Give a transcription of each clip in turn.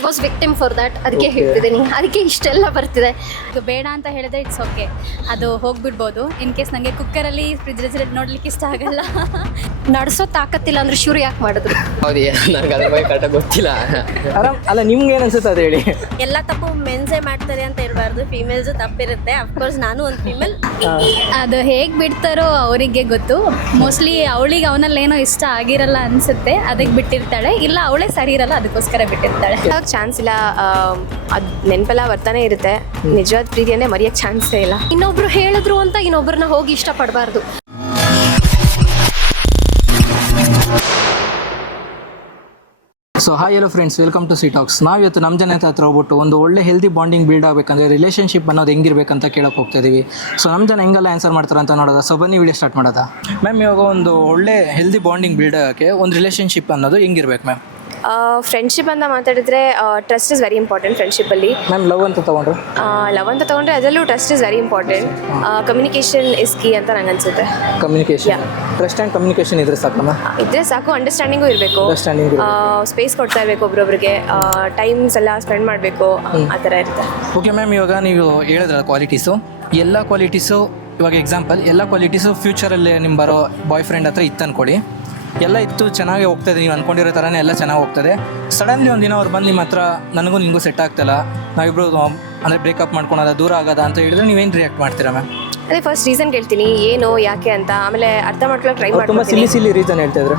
I was victim for that. ಅದಕ್ಕೆ ಹೇಳ್ತಿದ್ದೀನಿ, ಅದಕ್ಕೆ ಇಷ್ಟೆಲ್ಲ ಬರ್ತಿದೆ. ಇದು ಬೇಡ ಅಂತ ಹೇಳಿದ್ರೆ ಇಟ್ಸ್ ಓಕೆ, ಅದು ಹೋಗ್ಬಿಡ್ಬೋದು. ಇನ್ ಕೇಸ್ ನನಗೆ ಕುಕ್ಕರಲ್ಲಿ ರೆಫ್ರಿಜರೇಟರ್ ನೋಡ್ಲಿಕ್ಕೆ ಇಷ್ಟ ಆಗಲ್ಲ. ನಡೆಸೋ ತಾಕತ್ತಿಲ್ಲ ಅಂದ್ರೆ ಶುರು ಯಾಕೆ ಮಾಡಿದ್ರು? ಹೌದು, ನನಗೆ ಅದ್ರ ಬಗ್ಗೆ ಕರೆಕ್ಟಾಗಿ ಗೊತ್ತಿಲ್ಲ. ಆರಾಮ್ ಅಲ್ಲ, ನಿಮ್ಗೆ ಏನು ಅನ್ಸುತ್ತೆ ಅದು ಹೇಳಿ. ಎಲ್ಲ ತಪ್ಪು ಮೆನ್ಸೇ ಮಾಡ್ತಾರೆ ಅಂತ ಹೇಳ್ಬಾರ್ದು, ಫೀಮೇಲ್ಸು ತಪ್ಪಿರುತ್ತೆ. ಅಫ್ಕೋರ್ಸ್ ನಾನು ಒಂದು ಫೀಮೇಲ್. ಅದು ಹೇಗೆ ಬಿಡ್ತಾರೋ ಅವರಿಗೆ ಗೊತ್ತು. ಮೋಸ್ಟ್ಲಿ ಅವಳಿಗೆ ಅವನಲ್ಲೇನೋ ಇಷ್ಟ ಆಗಿರಲ್ಲ ಅನಿಸುತ್ತೆ, ಅದಕ್ಕೆ ಬಿಟ್ಟಿರ್ತಾಳೆ. ಇಲ್ಲ ಅವಳೇ ಸರಿ ಇರಲ್ಲ, ಅದಕ್ಕೋಸ್ಕರ ಬಿಟ್ಟಿರ್ತಾಳೆ. ಚಾನ್ಸ್ ಇಲ್ಲ, ಅದು ನೆನಪೆಲ್ಲ ಬರ್ತಾನೆ ಇರುತ್ತೆ. ನಿಜವಾದ ಪ್ರೀತಿಯನ್ನೇ ಮರೆಯೋಕ್ಕೆ ಚಾನ್ಸೇ ಇಲ್ಲ. ಇನ್ನೊಬ್ರು ಹೇಳಿದ್ರು ಅಂತ ಇನ್ನೊಬ್ರನ್ನ ಹೋಗಿ ಇಷ್ಟಪಡಬಾರ್ದು. So hi hello friends, welcome to C talks. ನಾವು ಇವತ್ತು ನಮ್ಮ ಜನ ಹತ್ರ ಹೋಗ್ಬಿಟ್ಟು ಒಂದು ಒಳ್ಳೆ ಹೆಲ್ದಿ ಬಾಂಡಿಂಗ್ ಬಿಲ್ಡ್ ಆಗಬೇಕಂದ್ರೆ ರಿಲೇಷನ್ಶಿಪ್ ಅನ್ನೋದು ಹೆಂಗಿರ್ಬೇಕಂತ ಕೇಳಕ್ಕೆ ಹೋಗ್ತಾ ಇದೀವಿ. ಸೊ ನಮ್ಮ ಜನ ಹೆಂಗೆಲ್ಲ ಆನ್ಸರ್ ಮಾಡ್ತಾರೆ ಅಂತ ನೋಡೋದ. ಸೊ ಬನ್ನಿ ವಿಡಿಯೋ ಸ್ಟಾರ್ಟ್ ಮಾಡೋದಾ. ಮ್ಯಾಮ್, ಇವಾಗ ಒಂದು ಒಳ್ಳೆ ಹೆಲ್ದಿ ಬಾಂಡಿಂಗ್ ಬಿಲ್ಡ್ ಆಗೋಕ್ಕೆ ಒಂದು ರಿಲೇಷನ್ಶಿಪ್ ಅನ್ನೋದು ಹೆಂಗಿರ್ಬೇಕು ಮ್ಯಾಮ್? ಫ್ರೆಂಡ್ಶಿಪ್ ಅಂತ ಮಾತಾಡಿದ್ರೆ ಟ್ರಸ್ಟ್ ಇಸ್ ವೆರಿ ಇಂಪಾರ್ಟೆಂಟ್ ಫ್ರೆಂಡ್ಶಿಪ್ಪಲ್ಲಿ. ಮ್ಯಾಮ್, ಲವ್ ಅಂತ ತೊಗೊಂಡ್ರೆ ಅದರಲ್ಲೂ trust is very important. Communication is key ಅಂತ ನಂಗೆ ಅನ್ಸುತ್ತೆ. ಕಮ್ಯುನಿಕೇಷನ್, ಟ್ರಸ್ಟ್ ಆ್ಯಂಡ್ ಕಮ್ಯುನಿಕೇಷನ್ ಇದ್ರೆ ಸಾಕು ಮ್ಯಾಮ್. ಇದ್ರೆ ಸಾಕು. ಅಂಡರ್ಸ್ಟ್ಯಾಂಡಿಂಗು ಇರಬೇಕು, ಅಂಡರ್ಸ್ಟ್ಯಾಂಡಿಂಗ್, ಸ್ಪೇಸ್ ಕೊಡ್ತಾ ಇರಬೇಕು ಒಬ್ರೊಬ್ರಿಗೆ, ಟೈಮ್ಸ್ ಎಲ್ಲ ಸ್ಪೆಂಡ್ ಮಾಡಬೇಕು, ಆ ಥರ ಇರುತ್ತೆ. ಓಕೆ ಮ್ಯಾಮ್, ಇವಾಗ ನೀವು ಹೇಳಿದ್ರ ಕ್ವಾಲಿಟೀಸು, ಎಲ್ಲ ಕ್ವಾಲಿಟೀಸು, ಇವಾಗ ಎಕ್ಸಾಂಪಲ್ ಎಲ್ಲ ಕ್ವಾಲಿಟೀಸು ಫ್ಯೂಚರಲ್ಲಿ ನಿಮ್ಮ ಬರೋ ಬಾಯ್ ಫ್ರೆಂಡ್ ಹತ್ರ ಇತ್ತು ಅಂದ್ಕೊಳ್ಳಿ. ಎಲ್ಲ ಇತ್ತು, ಚೆನ್ನಾಗಿ ಹೋಗ್ತದೆ, ನೀವು ಅಂದ್ಕೊಂಡಿರೋ ಥರನೇ ಎಲ್ಲ ಚೆನ್ನಾಗಿ ಹೋಗ್ತದೆ. ಸಡನ್ಲಿ ಒಂದಿನ ಅವ್ರು ಬಂದು ನಿಮ್ಮ ಹತ್ರ ನನಗೂ ನಿಮಗೂ ಸೆಟ್ ಆಗ್ತಲ್ಲ, ನಾವಿಬ್ಬರು ಅಂದರೆ ಬ್ರೇಕಪ್ ಮಾಡ್ಕೊಳೋದ, ದೂರ ಆಗೋದ ಅಂತ ಹೇಳಿದ್ರೆ ನೀವೇನು ರಿಯಾಕ್ಟ್ ಮಾಡ್ತೀರಾ ಮ್ಯಾಮ್? ಅದೇ ಫಸ್ಟ್ ರೀಸನ್ ಕೇಳ್ತೀನಿ, ಏನು ಯಾಕೆ ಅಂತ. ಆಮೇಲೆ ಅರ್ಥ ಮಾಡ್ಕೊಳ್ಳೋಕೆ ಟ್ರೈ ತುಂಬ ಮಾಡ್ತೀನಿ. ಸಿಲಿ ರೀಸನ್ ಹೇಳ್ತಾ ಇದ್ರೆ,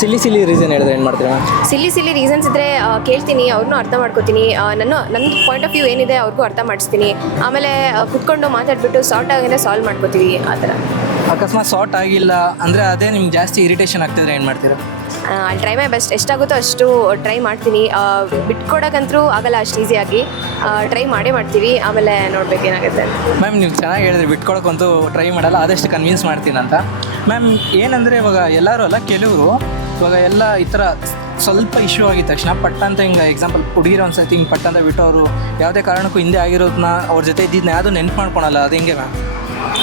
ಸಿಲಿ ರೀಸನ್ ಹೇಳಿದ್ರೆ ಏನು ಮಾಡ್ತೀರಾ ಮ್ಯಾಮ್? ಸಿಲಿ ರೀಸನ್ಸ್ ಇದ್ದರೆ ಕೇಳ್ತೀನಿ, ಅವ್ರನ್ನೂ ಅರ್ಥ ಮಾಡ್ಕೋತೀನಿ. ನನ್ನ ಪಾಯಿಂಟ್ ಆಫ್ ವ್ಯೂ ಏನಿದೆ ಅವ್ರಿಗೂ ಅರ್ಥ ಮಾಡಿಸ್ತೀನಿ. ಆಮೇಲೆ ಕುತ್ಕೊಂಡು ಮಾತಾಡ್ಬಿಟ್ಟು ಸಾರ್ಟ್ ಆಗಿದ್ರೆ ಸಾಲ್ವ್ ಮಾಡ್ಕೋತೀವಿ, ಆ ಥರ. ಅಕಸ್ಮಾತ್ ಸಾರ್ಟ್ ಆಗಿಲ್ಲ ಅಂದರೆ ಅದೇ ನಿಮ್ಗೆ ಜಾಸ್ತಿ ಇರಿಟೇಷನ್ ಆಗ್ತಿದ್ರೆ ಏನು ಮಾಡ್ತೀರಾ? ಅಲ್ಲಿ ಟ್ರೈ ಮೈ ಬೆಸ್ಟ್, ಎಷ್ಟಾಗುತ್ತೋ ಅಷ್ಟು ಟ್ರೈ ಮಾಡ್ತೀನಿ. ಬಿಟ್ಕೊಡೋಕ್ಕಂತೂ ಆಗಲ್ಲ ಅಷ್ಟು ಈಸಿಯಾಗಿ, ಟ್ರೈ ಮಾಡ್ತೀವಿ. ಆಮೇಲೆ ನೋಡ್ಬೇಕು ಏನಾಗುತ್ತೆ. ಮ್ಯಾಮ್, ನೀವು ಚೆನ್ನಾಗಿ ಹೇಳಿದ್ರಿ, ಬಿಟ್ಕೊಡೋಕ್ಕಂತೂ ಟ್ರೈ ಮಾಡಲ್ಲ, ಆದಷ್ಟು ಕನ್ವಿನ್ಸ್ ಮಾಡ್ತೀನಿ ಅಂತ. ಮ್ಯಾಮ್, ಏನಂದರೆ ಇವಾಗ ಎಲ್ಲರೂ ಅಲ್ಲ, ಕೆಲವರು ಇವಾಗ ಎಲ್ಲ ಈ ಥರ ಸ್ವಲ್ಪ ಇಶ್ಯೂ ಆಗಿದ ತಕ್ಷಣ ಪಟ್ಟ ಅಂತ ಹಿಂಗೆ ಎಕ್ಸಾಂಪಲ್ ಹುಡುಗಿರೋ ಒಂದ್ಸತಿ ಹಿಂಗೆ ಪಟ್ಟ ಅಂತ ಬಿಟ್ಟು ಅವರು ಯಾವುದೇ ಕಾರಣಕ್ಕೂ ಹಿಂದೆ ಆಗಿರೋದನ್ನ ಅವ್ರ ಜೊತೆ ಇದ್ದಿದ್ದನ್ನ ಯಾವುದೂ ನೆನ್ಪು ಮಾಡ್ಕೊಳಲ್ಲ. ಅದು ಹೆಂಗೆ ಮ್ಯಾಮ್?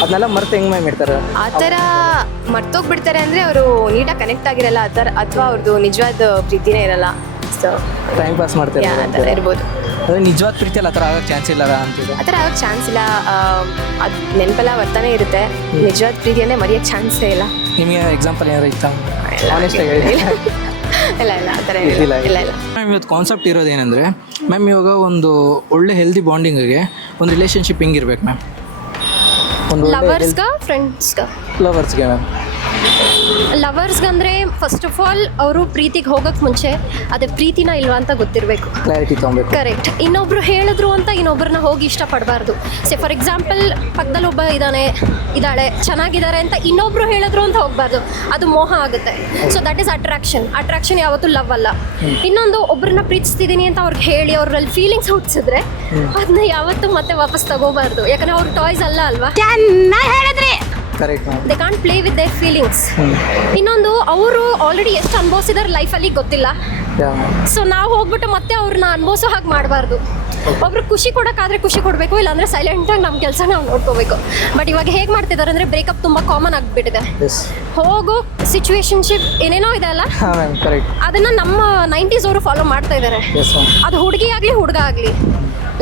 ಅದನ್ನೆಲ್ಲ ಮರೆತು ಹೆಂಗೆ ಮ್ಯಾಮ್ ಇರ್ತಾರೆ? ಆ ಥರ ಮರ್ತೋಗ್ಬಿಡ್ತಾರೆ ಅಂದರೆ ಅವರು ನೀಟಾಗಿ ಕನೆಕ್ಟ್ ಆಗಿರಲ್ಲ, ಆ ಥರ, ಅಥವಾ ಅವ್ರದ್ದು ನಿಜವಾದ ಪ್ರೀತಿನೇ ಇರಲ್ಲ. ಸೊ ಟೈಮ್ ಪಾಸ್ ಮಾಡ್ತಾರೆ ಆ ಥರ ಇರ್ಬೋದು. ಅದು ನಿಜವಾದ ಪ್ರೀತಿಯಲ್ಲಿ ಆ ಥರ ಆಗೋಕ್ಕೆ ಚಾನ್ಸ್ ಇಲ್ಲ ಅಂತಿದೆ. ಆ ಥರ ಆಗೋಕ್ಕೆ ಚಾನ್ಸ್ ಇಲ್ಲ. ಅದು ನೆನಪೆಲ್ಲ ಬರ್ತಾನೆ ಇರುತ್ತೆ. ನಿಜವಾದ ಪ್ರೀತಿಯನ್ನೇ ಮರೆಯೋಕ್ಕೆ ಚಾನ್ಸೇ ಇಲ್ಲ. ನಿಮಗೆ ಎಕ್ಸಾಂಪಲ್ ಏನಾದ್ರು ಇತ್ತ? ಇಲ್ಲ ಆ ಥರ ಇಲ್ಲ. ಮ್ಯಾಮ್, ಇವತ್ತು ಕಾನ್ಸೆಪ್ಟ್ ಇರೋದೇನೆಂದರೆ ಮ್ಯಾಮ್, ಇವಾಗ ಒಂದು ಒಳ್ಳೆ ಹೆಲ್ದಿ ಬಾಂಡಿಂಗಿಗೆ ಒಂದು ರಿಲೇಷನ್ಶಿಪ್ ಹೆಂಗಿರ್ಬೇಕು ಮ್ಯಾಮ್? ಒಂದು ಲವರ್ಸ್ಗ ಫ್ರೆಂಡ್ಸ್ಗ? ಲವರ್ಸ್ಗೆ ಮ್ಯಾಮ್. ಲವರ್ಸ್ಗಂದರೆ ಫಸ್ಟ್ ಆಫ್ ಆಲ್ ಅವರು ಪ್ರೀತಿಗೆ ಹೋಗೋಕ್ಕೆ ಮುಂಚೆ ಅದೇ ಪ್ರೀತಿನ ಇಲ್ವಾ ಅಂತ ಗೊತ್ತಿರಬೇಕು, ಕ್ಲಾರಿಟಿ ತೊಗೊಬೇಕು. ಕರೆಕ್ಟ್. ಇನ್ನೊಬ್ರು ಹೇಳಿದ್ರು ಅಂತ ಇನ್ನೊಬ್ರನ್ನ ಹೋಗಿ ಇಷ್ಟಪಡಬಾರ್ದು. ಫಾರ್ ಎಕ್ಸಾಂಪಲ್, ಪಕ್ಕದಲ್ಲಿ ಒಬ್ಬ ಇದ್ದಾಳೆ ಚೆನ್ನಾಗಿದ್ದಾರೆ ಅಂತ ಇನ್ನೊಬ್ರು ಹೇಳಿದ್ರು ಅಂತ ಹೋಗಬಾರ್ದು, ಅದು ಮೋಹ ಆಗುತ್ತೆ. ಸೊ ದಟ್ ಈಸ್ ಅಟ್ರಾಕ್ಷನ್ ಯಾವತ್ತೂ ಲವ್ ಅಲ್ಲ. ಇನ್ನೊಂದು, ಒಬ್ರನ್ನ ಪ್ರೀತಿಸ್ತಿದ್ದೀನಿ ಅಂತ ಅವ್ರಿಗೆ ಹೇಳಿ ಅವ್ರಲ್ಲಿ ಫೀಲಿಂಗ್ಸ್ ಹುಟ್ಟಿಸಿದ್ರೆ ಅದನ್ನ ಯಾವತ್ತೂ ಮತ್ತೆ ವಾಪಸ್ ತಗೋಬಾರ್ದು. ಯಾಕಂದ್ರೆ ಅವ್ರ ಟಾಯ್ಸ್ ಅಲ್ವಾ. ಹೇಳಿದ್ರಿ correct ma'am. They can't play with their feelings. ಇನ್ನೊಂದು, ಅವರು ಆಲ್ರೆಡಿ ಎಷ್ಟು ಅನುಭವಿಸಿದಾರೆ ಲೈಫಲ್ಲಿ ಗೊತ್ತಿಲ್ಲ. ಸೊ ನಾವು ಹೋಗ್ಬಿಟ್ಟು ಮತ್ತೆ ಅವ್ರನ್ನ ಅನುಭವಿಸೋ ಹಾಗೆ ಮಾಡಬಾರ್ದು. ಒಬ್ರು ಖುಷಿ ಕೊಡೋಕ್ಕಾದ್ರೆ ಖುಷಿ ಕೊಡಬೇಕು, ಇಲ್ಲಾಂದರೆ ಸೈಲೆಂಟಾಗಿ ನಮ್ಮ ಕೆಲಸ ನಾವು ನೋಡ್ಕೋಬೇಕು. ಬಟ್ ಇವಾಗ ಹೇಗೆ ಮಾಡ್ತಿದ್ದಾರೆ ಅಂದರೆ ಬ್ರೇಕಪ್ ತುಂಬ ಕಾಮನ್ ಆಗಿಬಿಟ್ಟಿದೆ. ಹೋಗೋ ಸಿಚುವೇಶನ್ಶಿಪ್ ಏನೇನೋ ಇದೆ ಅಲ್ಲ, ಅದನ್ನು ನಮ್ಮ 90s ಅವರು ಫಾಲೋ ಮಾಡ್ತಾ ಇದ್ದಾರೆ. ಅದು ಹುಡುಗಿ ಆಗಲಿ ಹುಡುಗ ಆಗಲಿ,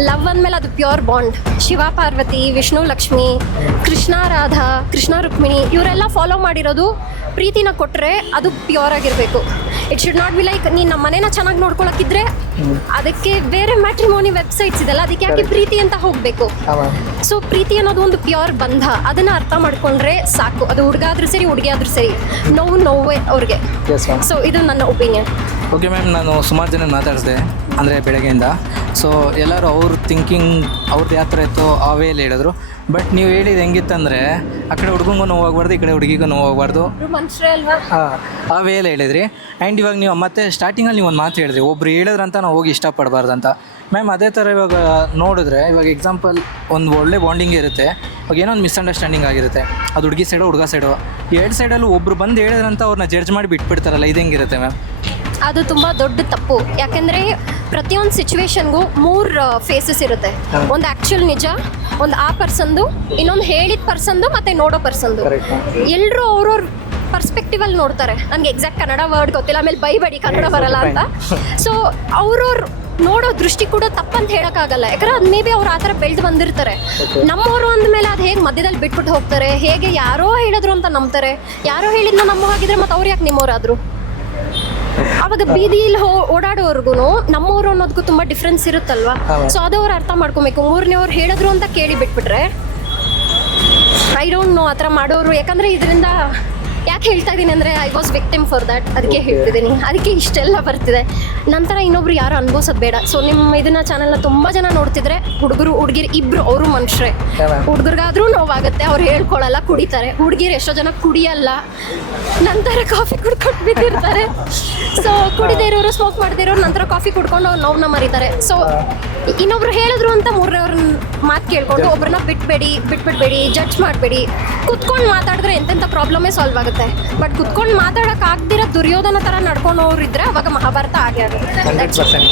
ಲವ್ ಅಂದಮೇಲೆ ಅದು ಪ್ಯೂರ್ ಬಾಂಡ್. ಶಿವ ಪಾರ್ವತಿ, ವಿಷ್ಣು ಲಕ್ಷ್ಮಿ, ಕೃಷ್ಣ ರಾಧಾ, ಕೃಷ್ಣ ರುಕ್ಮಿಣಿ, ಇವರೆಲ್ಲ ಫಾಲೋ ಮಾಡಿರೋದು ಪ್ರೀತಿನ ಕೊಟ್ಟರೆ ಅದು ಪ್ಯೂರ್ ಆಗಿರಬೇಕು. It should not be like ನೀನು ನಮ್ಮ ಮನೇನ ಚೆನ್ನಾಗಿ ನೋಡ್ಕೊಳಕ್ಕಿದ್ರೆ ಅದಕ್ಕೆ ಬೇರೆ ಮ್ಯಾಟ್ರಿಮೋನಿ ವೆಬ್ಸೈಟ್ಸ್ ಇದೆಲ್ಲ, ಅದಕ್ಕೆ ಯಾಕೆ ಪ್ರೀತಿ ಅಂತ ಹೋಗಬೇಕು? ಸೊ ಪ್ರೀತಿ ಅನ್ನೋದು ಒಂದು ಪ್ಯೂರ್ ಬಂಧ, ಅದನ್ನು ಅರ್ಥ ಮಾಡ್ಕೊಂಡ್ರೆ ಸಾಕು. ಅದು ಹುಡುಗ ಆದ್ರೂ ಸರಿ, ಹುಡುಗಿ ಆದ್ರೂ ಸರಿ, ನೋವೇ ಅವ್ರಿಗೆ. ಸೊ ಇದು ನನ್ನ ಒಪಿನಿಯನ್. ಓಕೆ ಮ್ಯಾಮ್, ನಾನು ಸುಮಾರು ಜನ ಮಾತಾಡಿಸಿದೆ ಅಂದರೆ ಬೆಳಗ್ಗೆಯಿಂದ. ಸೊ ಎಲ್ಲರೂ ಅವ್ರ ಥಿಂಕಿಂಗ್ ಅವ್ರದ್ದು ಯಾವ ಥರ ಇತ್ತು ಆ ವೇಲಿ ಹೇಳಿದ್ರು. ಬಟ್ ನೀವು ಹೇಳಿದ್ದು ಹೆಂಗಿತ್ತಂದರೆ ಆ ಕಡೆ ಹುಡುಗಂಗೂ ನೋವಾಗಬಾರ್ದು, ಈ ಕಡೆ ಹುಡುಗಿಗೂ ನೋವಾಗಬಾರ್ದು, ಮನುಷ್ಯರೇ ಅಲ್ವಾ, ಆ ವೇಲಿ ಹೇಳಿದ್ರಿ. ಆ್ಯಂಡ್ ಇವಾಗ ನೀವು ಮತ್ತೆ ಸ್ಟಾರ್ಟಿಂಗಲ್ಲಿ ನೀವು ಒಂದು ಮಾತು ಹೇಳಿದ್ರಿ, ಒಬ್ರು ಹೇಳಿದ್ರಂತ ನಾವು ಹೋಗಿ ಇಷ್ಟಪಡಬಾರ್ದು ಅಂತ. ಮ್ಯಾಮ್, ಅದೇ ಥರ ಇವಾಗ ನೋಡಿದ್ರೆ ಇವಾಗ ಎಕ್ಸಾಂಪಲ್ ಒಂದು ಒಳ್ಳೆ ಬಾಂಡಿಂಗ್ ಇರುತ್ತೆ, ಇವಾಗ ಏನೋ ಒಂದು ಮಿಸ್ಅಂಡರ್ಸ್ಟ್ಯಾಂಡಿಂಗ್ ಆಗಿರುತ್ತೆ, ಅದು ಹುಡುಗಿ ಸೈಡು ಹುಡುಗ ಸೈಡು, ಎರಡು ಸೈಡಲ್ಲೂ ಒಬ್ರು ಬಂದು ಹೇಳಿದ್ರಂತ ಅವ್ರನ್ನ ಜಡ್ಜ್ ಮಾಡಿ ಬಿಟ್ಬಿಡ್ತಾರಲ್ಲ, ಇದು ಹೆಂಗಿರುತ್ತೆ ಮ್ಯಾಮ್? ಅದು ತುಂಬ ದೊಡ್ಡ ತಪ್ಪು. ಯಾಕೆಂದರೆ ಪ್ರತಿಯೊಂದು ಸಿಚುವೇಶನ್ಗೂ 3 ಫೇಸಸ್ ಇರುತ್ತೆ. ಒಂದು ಆ್ಯಕ್ಚುಲ್ ನಿಜ, ಒಂದು ಆ ಪರ್ಸನ್ದು, ಇನ್ನೊಂದು ಹೇಳಿದ ಪರ್ಸನ್ದು, ಮತ್ತು ನೋಡೋ ಪರ್ಸನ್ದು. ಎಲ್ಲರೂ ಅವ್ರವ್ರ ಪರ್ಸ್ಪೆಕ್ಟಿವಲ್ಲಿ ನೋಡ್ತಾರೆ. ನನಗೆ ಎಕ್ಸಾಕ್ಟ್ ಕನ್ನಡ ವರ್ಡ್ ಗೊತ್ತಿಲ್ಲ, ಆಮೇಲೆ ಬೈಬೇಡಿ ಕನ್ನಡ ಬರಲ್ಲ ಅಂತ. ಸೊ ಅವ್ರವ್ರ ನೋಡೋ ದೃಷ್ಟಿ ಕೂಡ ತಪ್ಪಂತ ಹೇಳೋಕ್ಕಾಗಲ್ಲ. ಯಾಕಂದ್ರೆ ಅದು ಮೇ ಬಿ ಅವ್ರು ಆ ಥರ ಬೆಳೆದು ಬಂದಿರ್ತಾರೆ. ನಮ್ಮವರು ಅಂದಮೇಲೆ ಅದು ಹೇಗೆ ಮಧ್ಯದಲ್ಲಿ ಬಿಟ್ಬಿಟ್ಟು ಹೋಗ್ತಾರೆ, ಹೇಗೆ ಯಾರೋ ಹೇಳಿದ್ರು ಅಂತ ನಂಬ್ತಾರೆ, ಯಾರೋ ಹೇಳಿದ್ನ ನಮ್ಮ ಹಾಗಿದ್ರೆ ಮತ್ತೆ ಅವ್ರು ಯಾಕೆ ನಿಮ್ಮವರಾದ್ರು? ಅವಾಗ ಬೀದಿಯಲ್ಲಿ ಓಡಾಡೋರ್ಗು ನಮ್ಮವರು ಅನ್ನೋದಕ್ಕೂ ತುಂಬ ಡಿಫ್ರೆನ್ಸ್ ಇರುತ್ತಲ್ವಾ. ಸೊ ಅದು ಅವ್ರು ಅರ್ಥ ಮಾಡ್ಕೊಬೇಕು. ಮೂರನೇವ್ರು ಹೇಳಿದ್ರು ಅಂತ ಕೇಳಿ ಬಿಟ್ಬಿಟ್ರೆ ಐ ಡೋಂಟ್ ನೋ ಆ ಥರ ಮಾಡೋರು. ಯಾಕಂದರೆ ಇದರಿಂದ ಯಾಕೆ ಹೇಳ್ತಾ ಇದ್ದೀನಿ ಅಂದರೆ I was victim for that. ಅದಕ್ಕೆ ಹೇಳ್ತಿದ್ದೀನಿ, ಅದಕ್ಕೆ ಇಷ್ಟೆಲ್ಲ ಬರ್ತಿದೆ. ನಂತರ ಇನ್ನೊಬ್ರು ಯಾರು ಅನ್ಭವಿಸೋದು ಬೇಡ. ಸೊ ನಿಮ್ಮ ಇದನ್ನ ಚಾನಲ್ನ ತುಂಬ ಜನ ನೋಡ್ತಿದ್ರೆ ಹುಡುಗರು ಹುಡುಗಿರು ಇಬ್ಬರು ಅವರು ಮನುಷ್ಯರೇ. ಹುಡುಗರಿಗಾದ್ರೂ ನೋವಾಗುತ್ತೆ, ಅವ್ರು ಹೇಳ್ಕೊಳ್ಳಲ್ಲ, ಕುಡಿತಾರೆ. ಹುಡುಗಿರು ಎಷ್ಟೋ ಜನ ಕುಡಿಯಲ್ಲ, ನಂತರ ಕಾಫಿ ಕುಡ್ಕೊಂಡು ಬಿದ್ದಿರ್ತಾರೆ. ಸೊ ಕುಡಿದೇ ಇರೋರು, ಸ್ಮೋಕ್ ಮಾಡದೇ ಇರೋರು ನಂತರ ಕಾಫಿ ಕುಡ್ಕೊಂಡು ಅವ್ರು ನೋವನ್ನ ಮರೀತಾರೆ. ಸೊ ಇನ್ನೊಬ್ರು ಹೇಳಿದ್ರು ಅಂತ ಮೂರನೇವ್ರನ್ನ ಮಾತು ಕೇಳ್ಕೊಂಡು ಒಬ್ರನ್ನ ಬಿಟ್ಬಿಡ್ಬೇಡಿ, ಜಡ್ಜ್ ಮಾಡಬೇಡಿ. ಕುತ್ಕೊಂಡು ಮಾತಾಡಿದ್ರೆ ಎಂತೆಂಥ ಪ್ರಾಬ್ಲಮೇ ಸಾಲ್ವ್ ಆಗುತ್ತೆ. ಬಟ್ ಕುತ್ಕೊಂಡು ಮಾತಾಡೋಕ್ಕಾಗ್ದಿರೋ ದುರ್ಯೋಧನ ಥರ ನಡ್ಕೊಂಡವ್ರು ಇದ್ರೆ ಅವಾಗ ಮಹಾಭಾರತ ಆಗೇ ಆಗುತ್ತೆ. 100%.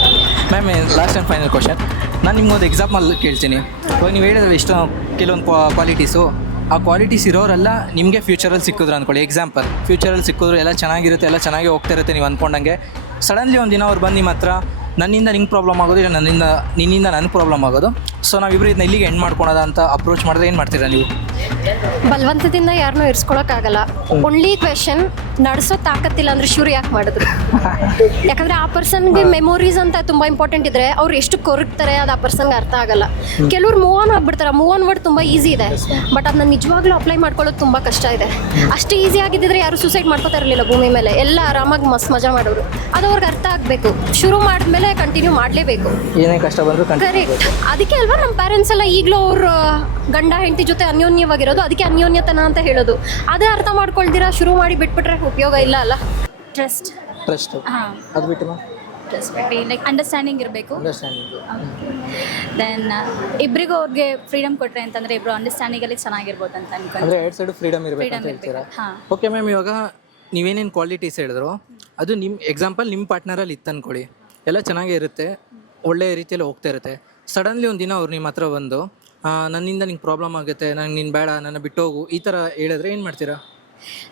Ma'am last and final question. ನಾನು ನಿಮ್ಗೊಂದು ಎಕ್ಸಾಂಪಲ್ ಕೇಳ್ತೀನಿ. ಇವಾಗ ನೀವು ಹೇಳಿದ್ರೆ ಇಷ್ಟು ಕೆಲವೊಂದು ಕ್ವಾಲಿಟೀಸು, ಆ ಕ್ವಾಲಿಟೀಸ್ ಇರೋರೆಲ್ಲ ನಿಮಗೆ ಫ್ಯೂಚರಲ್ಲಿ ಸಿಕ್ಕಿದ್ರು ಅಂದ್ಕೊಳ್ಳಿ. ಎಕ್ಸಾಂಪಲ್, ಫ್ಯೂಚರಲ್ಲಿ ಸಿಕ್ಕಿದ್ರು ಎಲ್ಲ ಚೆನ್ನಾಗಿರುತ್ತೆ, ಎಲ್ಲ ಚೆನ್ನಾಗಿ ಹೋಗ್ತಾ ಇರುತ್ತೆ ನೀವು ಅಂದ್ಕೊಂಡಂಗೆ. ಸಡನ್ಲಿ ಒಂದು ದಿನ ಅವ್ರು ಬಂದು ನಿಮ್ಮ ಹತ್ರ ನನ್ನಿಂದ ನಿಂಗೆ ಪ್ರಾಬ್ಲಮ್ ಆಗೋದು, ಇಲ್ಲ ನಿನ್ನಿಂದ ನನಗೆ ಪ್ರಾಬ್ಲಮ್ ಆಗೋದು, ಸೊ ನಾವಿಬ್ಬರು ಇದನ್ನ ಇಲ್ಲಿಗೆ ಎಂಡ್ ಮಾಡ್ಕೊಳೋದ ಅಂತ ಅಪ್ರೋಚ್ ಮಾಡಿದ್ರೆ ಏನು ಮಾಡ್ತೀರಾ ನೀವು? ಬಲವಂತದಿಂದ ಯಾರನ್ನೂ ಇರಿಸ್ಕೊಳಕ್ಕಾಗಲ್ಲ. ಒನ್ಲಿ ಕ್ವೆಶನ್, ನಡೆಸೋ ತಾಕತ್ತಿಲ್ಲ ಅಂದ್ರೆ ಶುರು ಯಾಕೆ ಮಾಡಿದ್ರು? ಯಾಕಂದ್ರೆ ಆ ಪರ್ಸನ್ಗೆ ಮೆಮೊರೀಸ್ ಅಂತ ತುಂಬ ಇಂಪಾರ್ಟೆಂಟ್ ಇದ್ರೆ ಅವ್ರು ಎಷ್ಟು ಕೊರಗ್ತಾರೆ ಅದು ಆ ಪರ್ಸನ್ಗೆ ಅರ್ಥ ಆಗಲ್ಲ. ಕೆಲವ್ರು ಮೂವ್ ಆನ್ ಆಗ್ಬಿಡ್ತಾರೆ. ಮೂವ್ ಆನ್ ವರ್ಡ್ ತುಂಬ ಈಸಿ ಇದೆ, ಬಟ್ ಅದನ್ನ ನಿಜವಾಗ್ಲೂ ಅಪ್ಲೈ ಮಾಡ್ಕೊಳ್ಳೋದು ತುಂಬ ಕಷ್ಟ ಇದೆ. ಅಷ್ಟು ಈಸಿ ಆಗಿದ್ದಿದ್ರೆ ಯಾರು ಸೂಸೈಡ್ ಮಾಡ್ಕೋತಾ ಇರಲಿಲ್ಲ ಭೂಮಿ ಮೇಲೆ, ಎಲ್ಲ ಆರಾಮಾಗಿ ಮಜಾ ಮಾಡೋರು. ಅದು ಅವ್ರಿಗೆ ಅರ್ಥ ಆಗಬೇಕು. ಶುರು ಮಾಡಿದ್ಮೇಲೆ ಕಂಟಿನ್ಯೂ ಮಾಡಲೇಬೇಕು, ಏನೇ ಕಷ್ಟ ಬಂದರೂ ಕರೆಕ್ಟ್. ಅದಕ್ಕೆ ಅಲ್ವಾ ನಮ್ಮ ಪ್ಯಾರೆಂಟ್ಸ್ ಎಲ್ಲ ಈಗಲೂ ಅವ್ರ ಗಂಡ ಹೆಂಡತಿ ಜೊತೆ ಅನ್ಯೋನ್ಯವಾಗಿರೋದು, ಅದಕ್ಕೆ ಅನ್ಯೋನ್ಯತನ ಅಂತ ಹೇಳೋದು. ಅದೇ ಅರ್ಥ ಮಾಡ್ಕೊಳ್ದಿರಾ ಶುರು ಮಾಡಿ ಬಿಟ್ಬಿಟ್ರೆ ಉಪಯೋಗ ಇಲ್ಲ ಅಲ್ಲ. ಟ್ರಸ್ಟ್ ಹಾಂ, ಅದು ಬಿಟ್ಟು ರೆಸ್ಪೆಕ್ಟ್, ಲೈಕ್ ಅಂಡರ್ಸ್ಟ್ಯಾಂಡಿಂಗ್ ಇರಬೇಕು. ದೆನ್ ಇಬ್ಬರಿಗೂ ಅವ್ರಿಗೆ ಫ್ರೀಡಮ್ ಕೊಟ್ಟರೆ ಅಂತಂದರೆ ಇಬ್ಬರು ಅಂಡರ್ಸ್ಟ್ಯಾಂಡಿಂಗಲ್ಲಿ ಚೆನ್ನಾಗಿರ್ಬೋದು ಅಂತ ಅನ್ಕೊಂಡು. ಅಂದರೆ ಎರಡು ಸೈಡು ಫ್ರೀಡಮ್ ಇರಬೇಕು ಅಂತ ಹೇಳ್ತೀರಾ? ಹಾಂ. ಓಕೆ ಮ್ಯಾಮ್, ಇವಾಗ ನೀವೇನೇನು ಕ್ವಾಲಿಟೀಸ್ ಹೇಳಿದ್ರು ಅದು ನಿಮ್ಮ ಎಕ್ಸಾಂಪಲ್ ನಿಮ್ಮ ಪಾರ್ಟ್ನರಲ್ಲಿ ಇತ್ತು ಅಂದ್ಕೊಳ್ಳಿ, ಎಲ್ಲ ಚೆನ್ನಾಗೇ ಇರುತ್ತೆ, ಒಳ್ಳೆಯ ರೀತಿಯಲ್ಲಿ ಹೋಗ್ತಾ ಇರುತ್ತೆ. ಸಡನ್ಲಿ ಒಂದು ದಿನ ಅವ್ರು ನಿಮ್ಮ ಹತ್ರ ಬಂದು ನನ್ನಿಂದ ನಿಂಗೆ ಪ್ರಾಬ್ಲಮ್ ಆಗುತ್ತೆ, ನಂಗೆ ನೀನು ಬೇಡ, ನನ್ನ ಬಿಟ್ಟೋಗು, ಈ ಥರ ಹೇಳಿದ್ರೆ ಏನು ಮಾಡ್ತೀರಾ?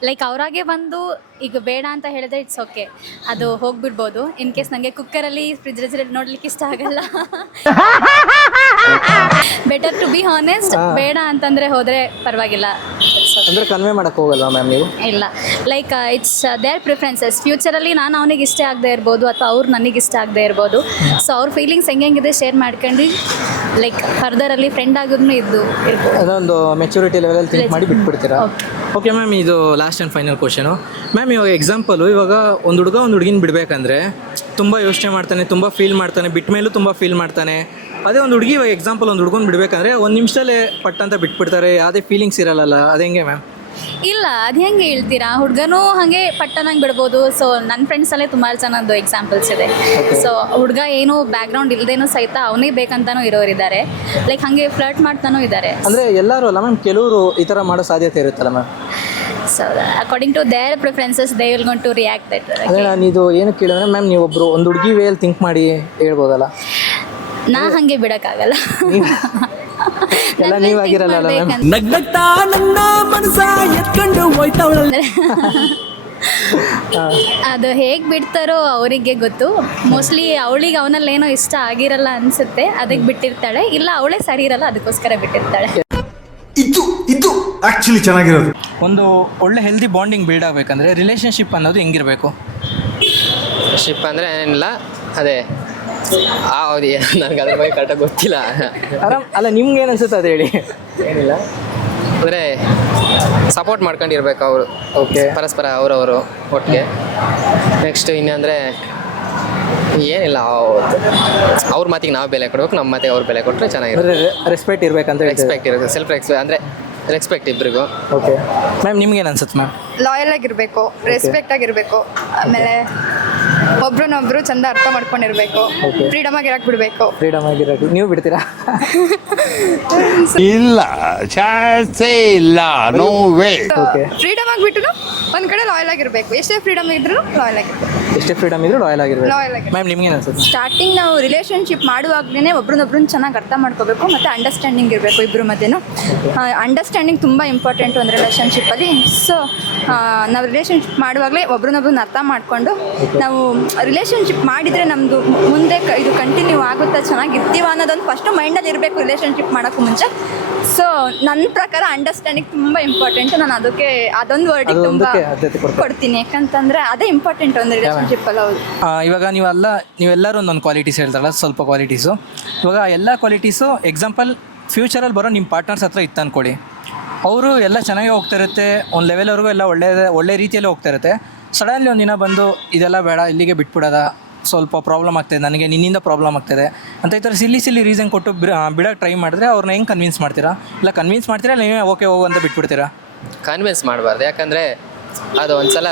ಲೈಕ್ ಅವರಾಗೆ ಬಂದು ಈಗ ಬೇಡ ಅಂತ ಹೇಳಿದ್ರೆ ಇಟ್ಸ್ ಓಕೆ, ಅದು ಹೋಗ್ಬಿಡ್ಬೋದು. ಇನ್ ಕೇಸ್ ನನಗೆ ಕುಕ್ಕರಲ್ಲಿ ಫ್ರಿಜ್ ನೋಡ್ಲಿಕ್ಕೆ ಇಷ್ಟ ಆಗಲ್ಲ, ಬೆಟರ್ ಟು ಬಿ ಹಾನೆಸ್ಟ್, ಬೇಡ ಅಂತಂದರೆ ಹೋದರೆ ಪರವಾಗಿಲ್ಲ. ಅಂದರೆ ಕನ್ವೆ ಮಾಡೋಕ್ಕೆ ಹೋಗಲ್ವಾ ಮ್ಯಾಮ್ ನೀವು? ಇಲ್ಲ, ಲೈಕ್ ಇಟ್ಸ್ ದೇರ್ ಪ್ರಿಫರೆನ್ಸಸ್. ಫ್ಯೂಚರಲ್ಲಿ ನಾನು ಅವನಿಗೆ ಇಷ್ಟ ಆಗದೆ ಇರ್ಬೋದು ಅಥವಾ ಅವ್ರು ನನಗೆ ಇಷ್ಟ ಆಗದೆ ಇರ್ಬೋದು. ಸೊ ಅವ್ರ ಫೀಲಿಂಗ್ಸ್ ಹೆಂಗಿದೆ ಶೇರ್ ಮಾಡ್ಕೊಂಡು ಲೈಕ್ ಫರ್ದರಲ್ಲಿ ಫ್ರೆಂಡ್ ಆಗೋದನ್ನು ಇರ್ಬೋದು. ಅದೊಂದು ಮೆಚುರಿಟಿ ಲೆವೆಲಲ್ಲಿ ಥಿಂಕ್ ಮಾಡಿ ಬಿಟ್ಬಿಡ್ತೀರಾ? ಓಕೆ ಮ್ಯಾಮ್, ಇದು last and final question. Ma'am ಇವಾಗ ಎಕ್ಸಾಂಪಲು, ಇವಾಗ ಒಂದು ಹುಡುಗ ಒಂದು ಹುಡುಗಿನ ಬಿಡಬೇಕಂದ್ರೆ ತುಂಬ ಯೋಚನೆ ಮಾಡ್ತಾನೆ, ತುಂಬ ಫೀಲ್ ಮಾಡ್ತಾನೆ, ಬಿಟ್ಟ ಮೇಲೂ ತುಂಬ ಫೀಲ್ ಮಾಡ್ತಾನೆ. ಅದೇ ಒಂದು ಹುಡುಗಿ ಇವಾಗ ಎಕ್ಸಾಂಪಲ್ ಒಂದು ಹುಡುಗನ ಬಿಡಬೇಕಂದ್ರೆ ಒಂದು ನಿಮಿಷದಲ್ಲೇ ಪಟ್ಟಂತ ಬಿಟ್ಬಿಡ್ತಾರೆ, ಯಾವುದೇ ಫೀಲಿಂಗ್ಸ್ ಇರಲ್ಲ. ಅದು ಹೆಂಗೆ ಮ್ಯಾಮ್? ಇಲ್ಲ, ಅದು ಹೆಂಗೆ ಹೇಳ್ತೀರಾ? ಹುಡುಗನೂ ಹಾಗೆ ಪಟ್ಟನಂಗೆ ಬಿಡ್ಬೋದು. ಸೊ ನನ್ನ ಫ್ರೆಂಡ್ಸಲ್ಲೇ ತುಂಬ ಜನದ್ದು ಎಕ್ಸಾಂಪಲ್ಸ್ ಇದೆ. ಸೊ ಹುಡುಗ ಏನು ಬ್ಯಾಕ್ಗ್ರೌಂಡ್ ಇಲ್ಲದೇನೂ ಸಹಿತ ಅವನೇ ಬೇಕಂತಾನೂ ಇರೋರಿದ್ದಾರೆ, ಲೈಕ್ ಹಾಗೆ ಫ್ಲರ್ಟ್ ಮಾಡ್ತಾನೂ ಇದ್ದಾರೆ. ಅಂದರೆ ಎಲ್ಲರೂ ಅಲ್ಲ ಮ್ಯಾಮ್, ಕೆಲವರು ಈ ಥರ ಮಾಡೋ ಸಾಧ್ಯತೆ ಇರುತ್ತಲ್ಲ ma'am. So according to their preferences they will gonna to react that. ಅದೇ ನಾನು ಇದು ಏನು ಕೇಳಿದ್ರೆ ಮ್ಯಾಮ್, ನೀವೊಬ್ಬರು ಒಂದು ಹುಡುಗಿ ವೇಯಲ್ಲಿ ಥಿಂಕ್ ಮಾಡಿ ಹೇಳ್ಬೋದಲ್ಲ? ನಾ ಹಾಗೆ ಬಿಡೋಕ್ಕಾಗಲ್ಲ. ಎಲ್ಲ ನೀವಾಗಿರಲ್ಲ ಮ್ಯಾಮ್. ನಗ್ನಗ್ತಾ ನನ್ನ ಮನಸ ಎತ್ಕೊಂಡು ಹೋಯ್ತವಳಲ್ಲ. ಅದು ಹೇಗೆ ಬಿಡ್ತಾರೋ ಅವರಿಗೆ ಗೊತ್ತು. ಮೋಸ್ಟ್ಲಿ ಅವಳಿಗೆ ಅವನಲ್ಲೇನೋ ಇಷ್ಟ ಆಗಿರಲ್ಲ ಅನಿಸುತ್ತೆ, ಅದಕ್ಕೆ ಬಿಟ್ಟಿರ್ತಾಳೆ. ಇಲ್ಲ ಅವಳೇ ಸರಿ ಇರಲ್ಲ, ಅದಕ್ಕೋಸ್ಕರ ಬಿಟ್ಟಿರ್ತಾಳೆ. ಇದು ಆಕ್ಚುಲಿ ಚೆನ್ನಾಗಿರೋದು. ಒಂದು ಒಳ್ಳೆ ಹೆಲ್ದಿ ಬಾಂಡಿಂಗ್ ಬಿಲ್ಡ್ ಆಗಬೇಕಂದ್ರೆ ರಿಲೇಷನ್ಶಿಪ್ ಅನ್ನೋದು ಹೆಂಗಿರಬೇಕು? ಶಿಪ್ ಅಂದರೆ ಏನಿಲ್ಲ, ಅದೇ ಹೌದು, ನನಗೆ ಅದ್ರ ಬಗ್ಗೆ ಕರೆಕ್ಟಾಗಿ ಗೊತ್ತಿಲ್ಲ. ಆರಾಮ್ ಅಲ್ಲ, ನಿಮ್ಗೆ ಏನು ಅನ್ಸುತ್ತೆ ಅದು ಹೇಳಿ. ಏನಿಲ್ಲ ಅಂದರೆ ಸಪೋರ್ಟ್ ಮಾಡ್ಕೊಂಡಿರ್ಬೇಕು ಅವರು. ಓಕೆ, ಪರಸ್ಪರ ಅವರವರು ಒಟ್ಟಿಗೆ. ನೆಕ್ಸ್ಟ್ ಇನ್ನಂದರೆ ಏನಿಲ್ಲ, ಅವ್ರ ಮಾತಿಗೆ ನಾವು ಬೆಲೆ ಕೊಡಬೇಕು, ನಮ್ಮ ಮಾತಿಗೆ ಅವ್ರು ಬೆಲೆ ಕೊಟ್ಟರೆ ಚೆನ್ನಾಗಿರುತ್ತೆ. ರೆಸ್ಪೆಕ್ಟ್ ಇರಬೇಕಂತ ರೆಸ್ಪೆಕ್ಟ್ ಇರುತ್ತೆ, ಸೆಲ್ಫ್ ಅಂದರೆ ರೆಸ್ಪೆಕ್ಟ್ ಇಬ್ಬರಿಗೂ. ಓಕೆ ಮ್ಯಾಮ್, ನಿಮ್ಗೇನು ಅನ್ಸುತ್ತೆ ಮ್ಯಾಮ್? ಲಾಯಲ್ ಆಗಿರಬೇಕು, ರೆಸ್ಪೆಕ್ಟ್ ಆಗಿರಬೇಕು, ಆಮೇಲೆ ಒಬ್ರನ್ನೊಬ್ರು ಚಂದ ಅರ್ಥ ಮಾಡ್ಕೊಂಡಿರ್ಬೇಕು, ಫ್ರೀಡಮ್ ಆಗಿ ಇರಕ್ಕೆ ಬಿಡಬೇಕು. ಫ್ರೀಡಮ್ ಆಗಿರೋದು. ನೀವು ಬಿಡ್ತೀರಾ? ಇಲ್ಲ, ಚಾನ್ಸೇ ಇಲ್ಲ, ನೋ ವೇ. ಫ್ರೀಡಮ್ ಆಗಿಬಿಟ್ಟು ಒಂದ್ ಕಡೆ ಲಾಯಲ್ ಆಗಿರ್ಬೇಕು. ಎಷ್ಟೇ ಫ್ರೀಡಮ್ ಇದ್ರು ಲಾಯಲ್ ಆಗಿರ್ಬೇಕು. ಎಷ್ಟೇ ಫ್ರೀಡಮ್ ಇದ್ರೂ ಲಾಯಲ್ ಆಗಿರ್ಬೇಕು. Loyal ಆಗಿರ್ಬೇಕು. ಮ್ಯಾಮ್ ನಿಮ್ಗೇನು ಅನ್ಸುತ್ತೆ? ಸ್ಟಾರ್ಟಿಂಗ್ ನಾವು ರಿಲೇಷನ್ಶಿಪ್ ಮಾಡುವಾಗಲೇ ಒಬ್ರನ್ನೊಬ್ರನ್ನ ಚೆನ್ನಾಗಿ ಅರ್ಥ ಮಾಡ್ಕೋಬೇಕು ಮತ್ತು ಅಂಡರ್ಸ್ಟ್ಯಾಂಡಿಂಗ್ ಇರಬೇಕು ಇಬ್ಬರ ಮಧ್ಯೆನೂ. ಅಂಡರ್ಸ್ಟ್ಯಾಂಡಿಂಗ್ ತುಂಬ ಇಂಪಾರ್ಟೆಂಟು ಒಂದು ರಿಲೇಷನ್ಶಿಪ್ಪಲ್ಲಿ. ಸೊ ನಾವು ರಿಲೇಷನ್ಶಿಪ್ ಮಾಡುವಾಗಲೇ ಒಬ್ರನ್ನೊಬ್ರನ್ನ ಅರ್ಥ ಮಾಡಿಕೊಂಡು ನಾವು ರಿಲೇಷನ್ಶಿಪ್ ಮಾಡಿದರೆ ನಮ್ಮದು ಮುಂದೆ ಇದು ಕಂಟಿನ್ಯೂ ಆಗುತ್ತಾ ಚೆನ್ನಾಗಿರ್ತೀವ ಅನ್ನೋದೊಂದು ಫಸ್ಟು ಮೈಂಡಲ್ಲಿ ಇರಬೇಕು ರಿಲೇಷನ್ಶಿಪ್ ಮಾಡೋಕ್ಕೂ ಮುಂಚೆ. ಸೊ ನನ್ನ ಪ್ರಕಾರ ಅಂಡರ್ಸ್ಟ್ಯಾಂಡಿಂಗ್ ತುಂಬ ಇಂಪಾರ್ಟೆಂಟ್. ನಾನು ಅದೊಂದು ವರ್ಡಿಗೆ ತುಂಬ ಕೊಡ್ತೀನಿ, ಯಾಕಂತಂದರೆ ಅದೇ ಇಂಪಾರ್ಟೆಂಟ್ ಒಂದು ರಿಲೇಷನ್ಶಿಪ್ಪಲ್ಲಿ. ಹೌದು. ಇವಾಗ ನೀವೆಲ್ಲರೂ ಒಂದೊಂದು ಕ್ವಾಲಿಟೀಸ್ ಹೇಳ್ತಾರಲ್ಲ, ಸ್ವಲ್ಪ ಕ್ವಾಲಿಟೀಸು. ಇವಾಗ ಎಲ್ಲ ಕ್ವಾಲಿಟೀಸು ಎಕ್ಸಾಂಪಲ್ ಫ್ಯೂಚರಲ್ಲಿ ಬರೋ ನಿಮ್ಮ ಪಾರ್ಟ್ನರ್ಸ್ ಹತ್ರ ಇತ್ತು ಅಂದ್ಕೊಳ್ಳಿ. ಅವರು ಎಲ್ಲ ಚೆನ್ನಾಗೇ ಹೋಗ್ತಾ ಇರುತ್ತೆ, ಒಂದು ಲೆವೆಲ್ವರೆಗೂ ಎಲ್ಲ ಒಳ್ಳೆ ರೀತಿಯಲ್ಲಿ ಹೋಗ್ತಾ ಇರುತ್ತೆ. ಸಡನ್ಲಿ ಒಂದಿನ ಬಂದು ಇದೆಲ್ಲ ಬೇಡ, ಇಲ್ಲಿಗೆ ಬಿಟ್ಬಿಡೋದ, ಸ್ವಲ್ಪ ಪ್ರಾಬ್ಲಮ್ ಆಗ್ತಾಯಿದೆ ನನಗೆ, ನಿನ್ನಿಂದ ಪ್ರಾಬ್ಲಮ್ ಆಗ್ತಾಯಿದೆ ಅಂತ ಈ ಥರ ಸಿಲ್ಲಿ ರೀಸನ್ ಕೊಟ್ಟು ಬಿಡೋಕ್ಕೆ ಟ್ರೈ ಮಾಡಿದ್ರೆ ಅವ್ರನ್ನ ಹೆಂಗೆ ಕನ್ವಿನ್ಸ್ ಮಾಡ್ತೀರಾ? ಇಲ್ಲ ಕನ್ವಿನ್ಸ್ ಮಾಡ್ತೀರಾ, ನೀವೇ ಓಕೆ ಹೋಗು ಅಂತ ಬಿಟ್ಬಿಡ್ತೀರಾ? ಕನ್ವಿನ್ಸ್ ಮಾಡಬಾರ್ದು, ಯಾಕಂದರೆ ಅದು ಒಂದು ಸಲ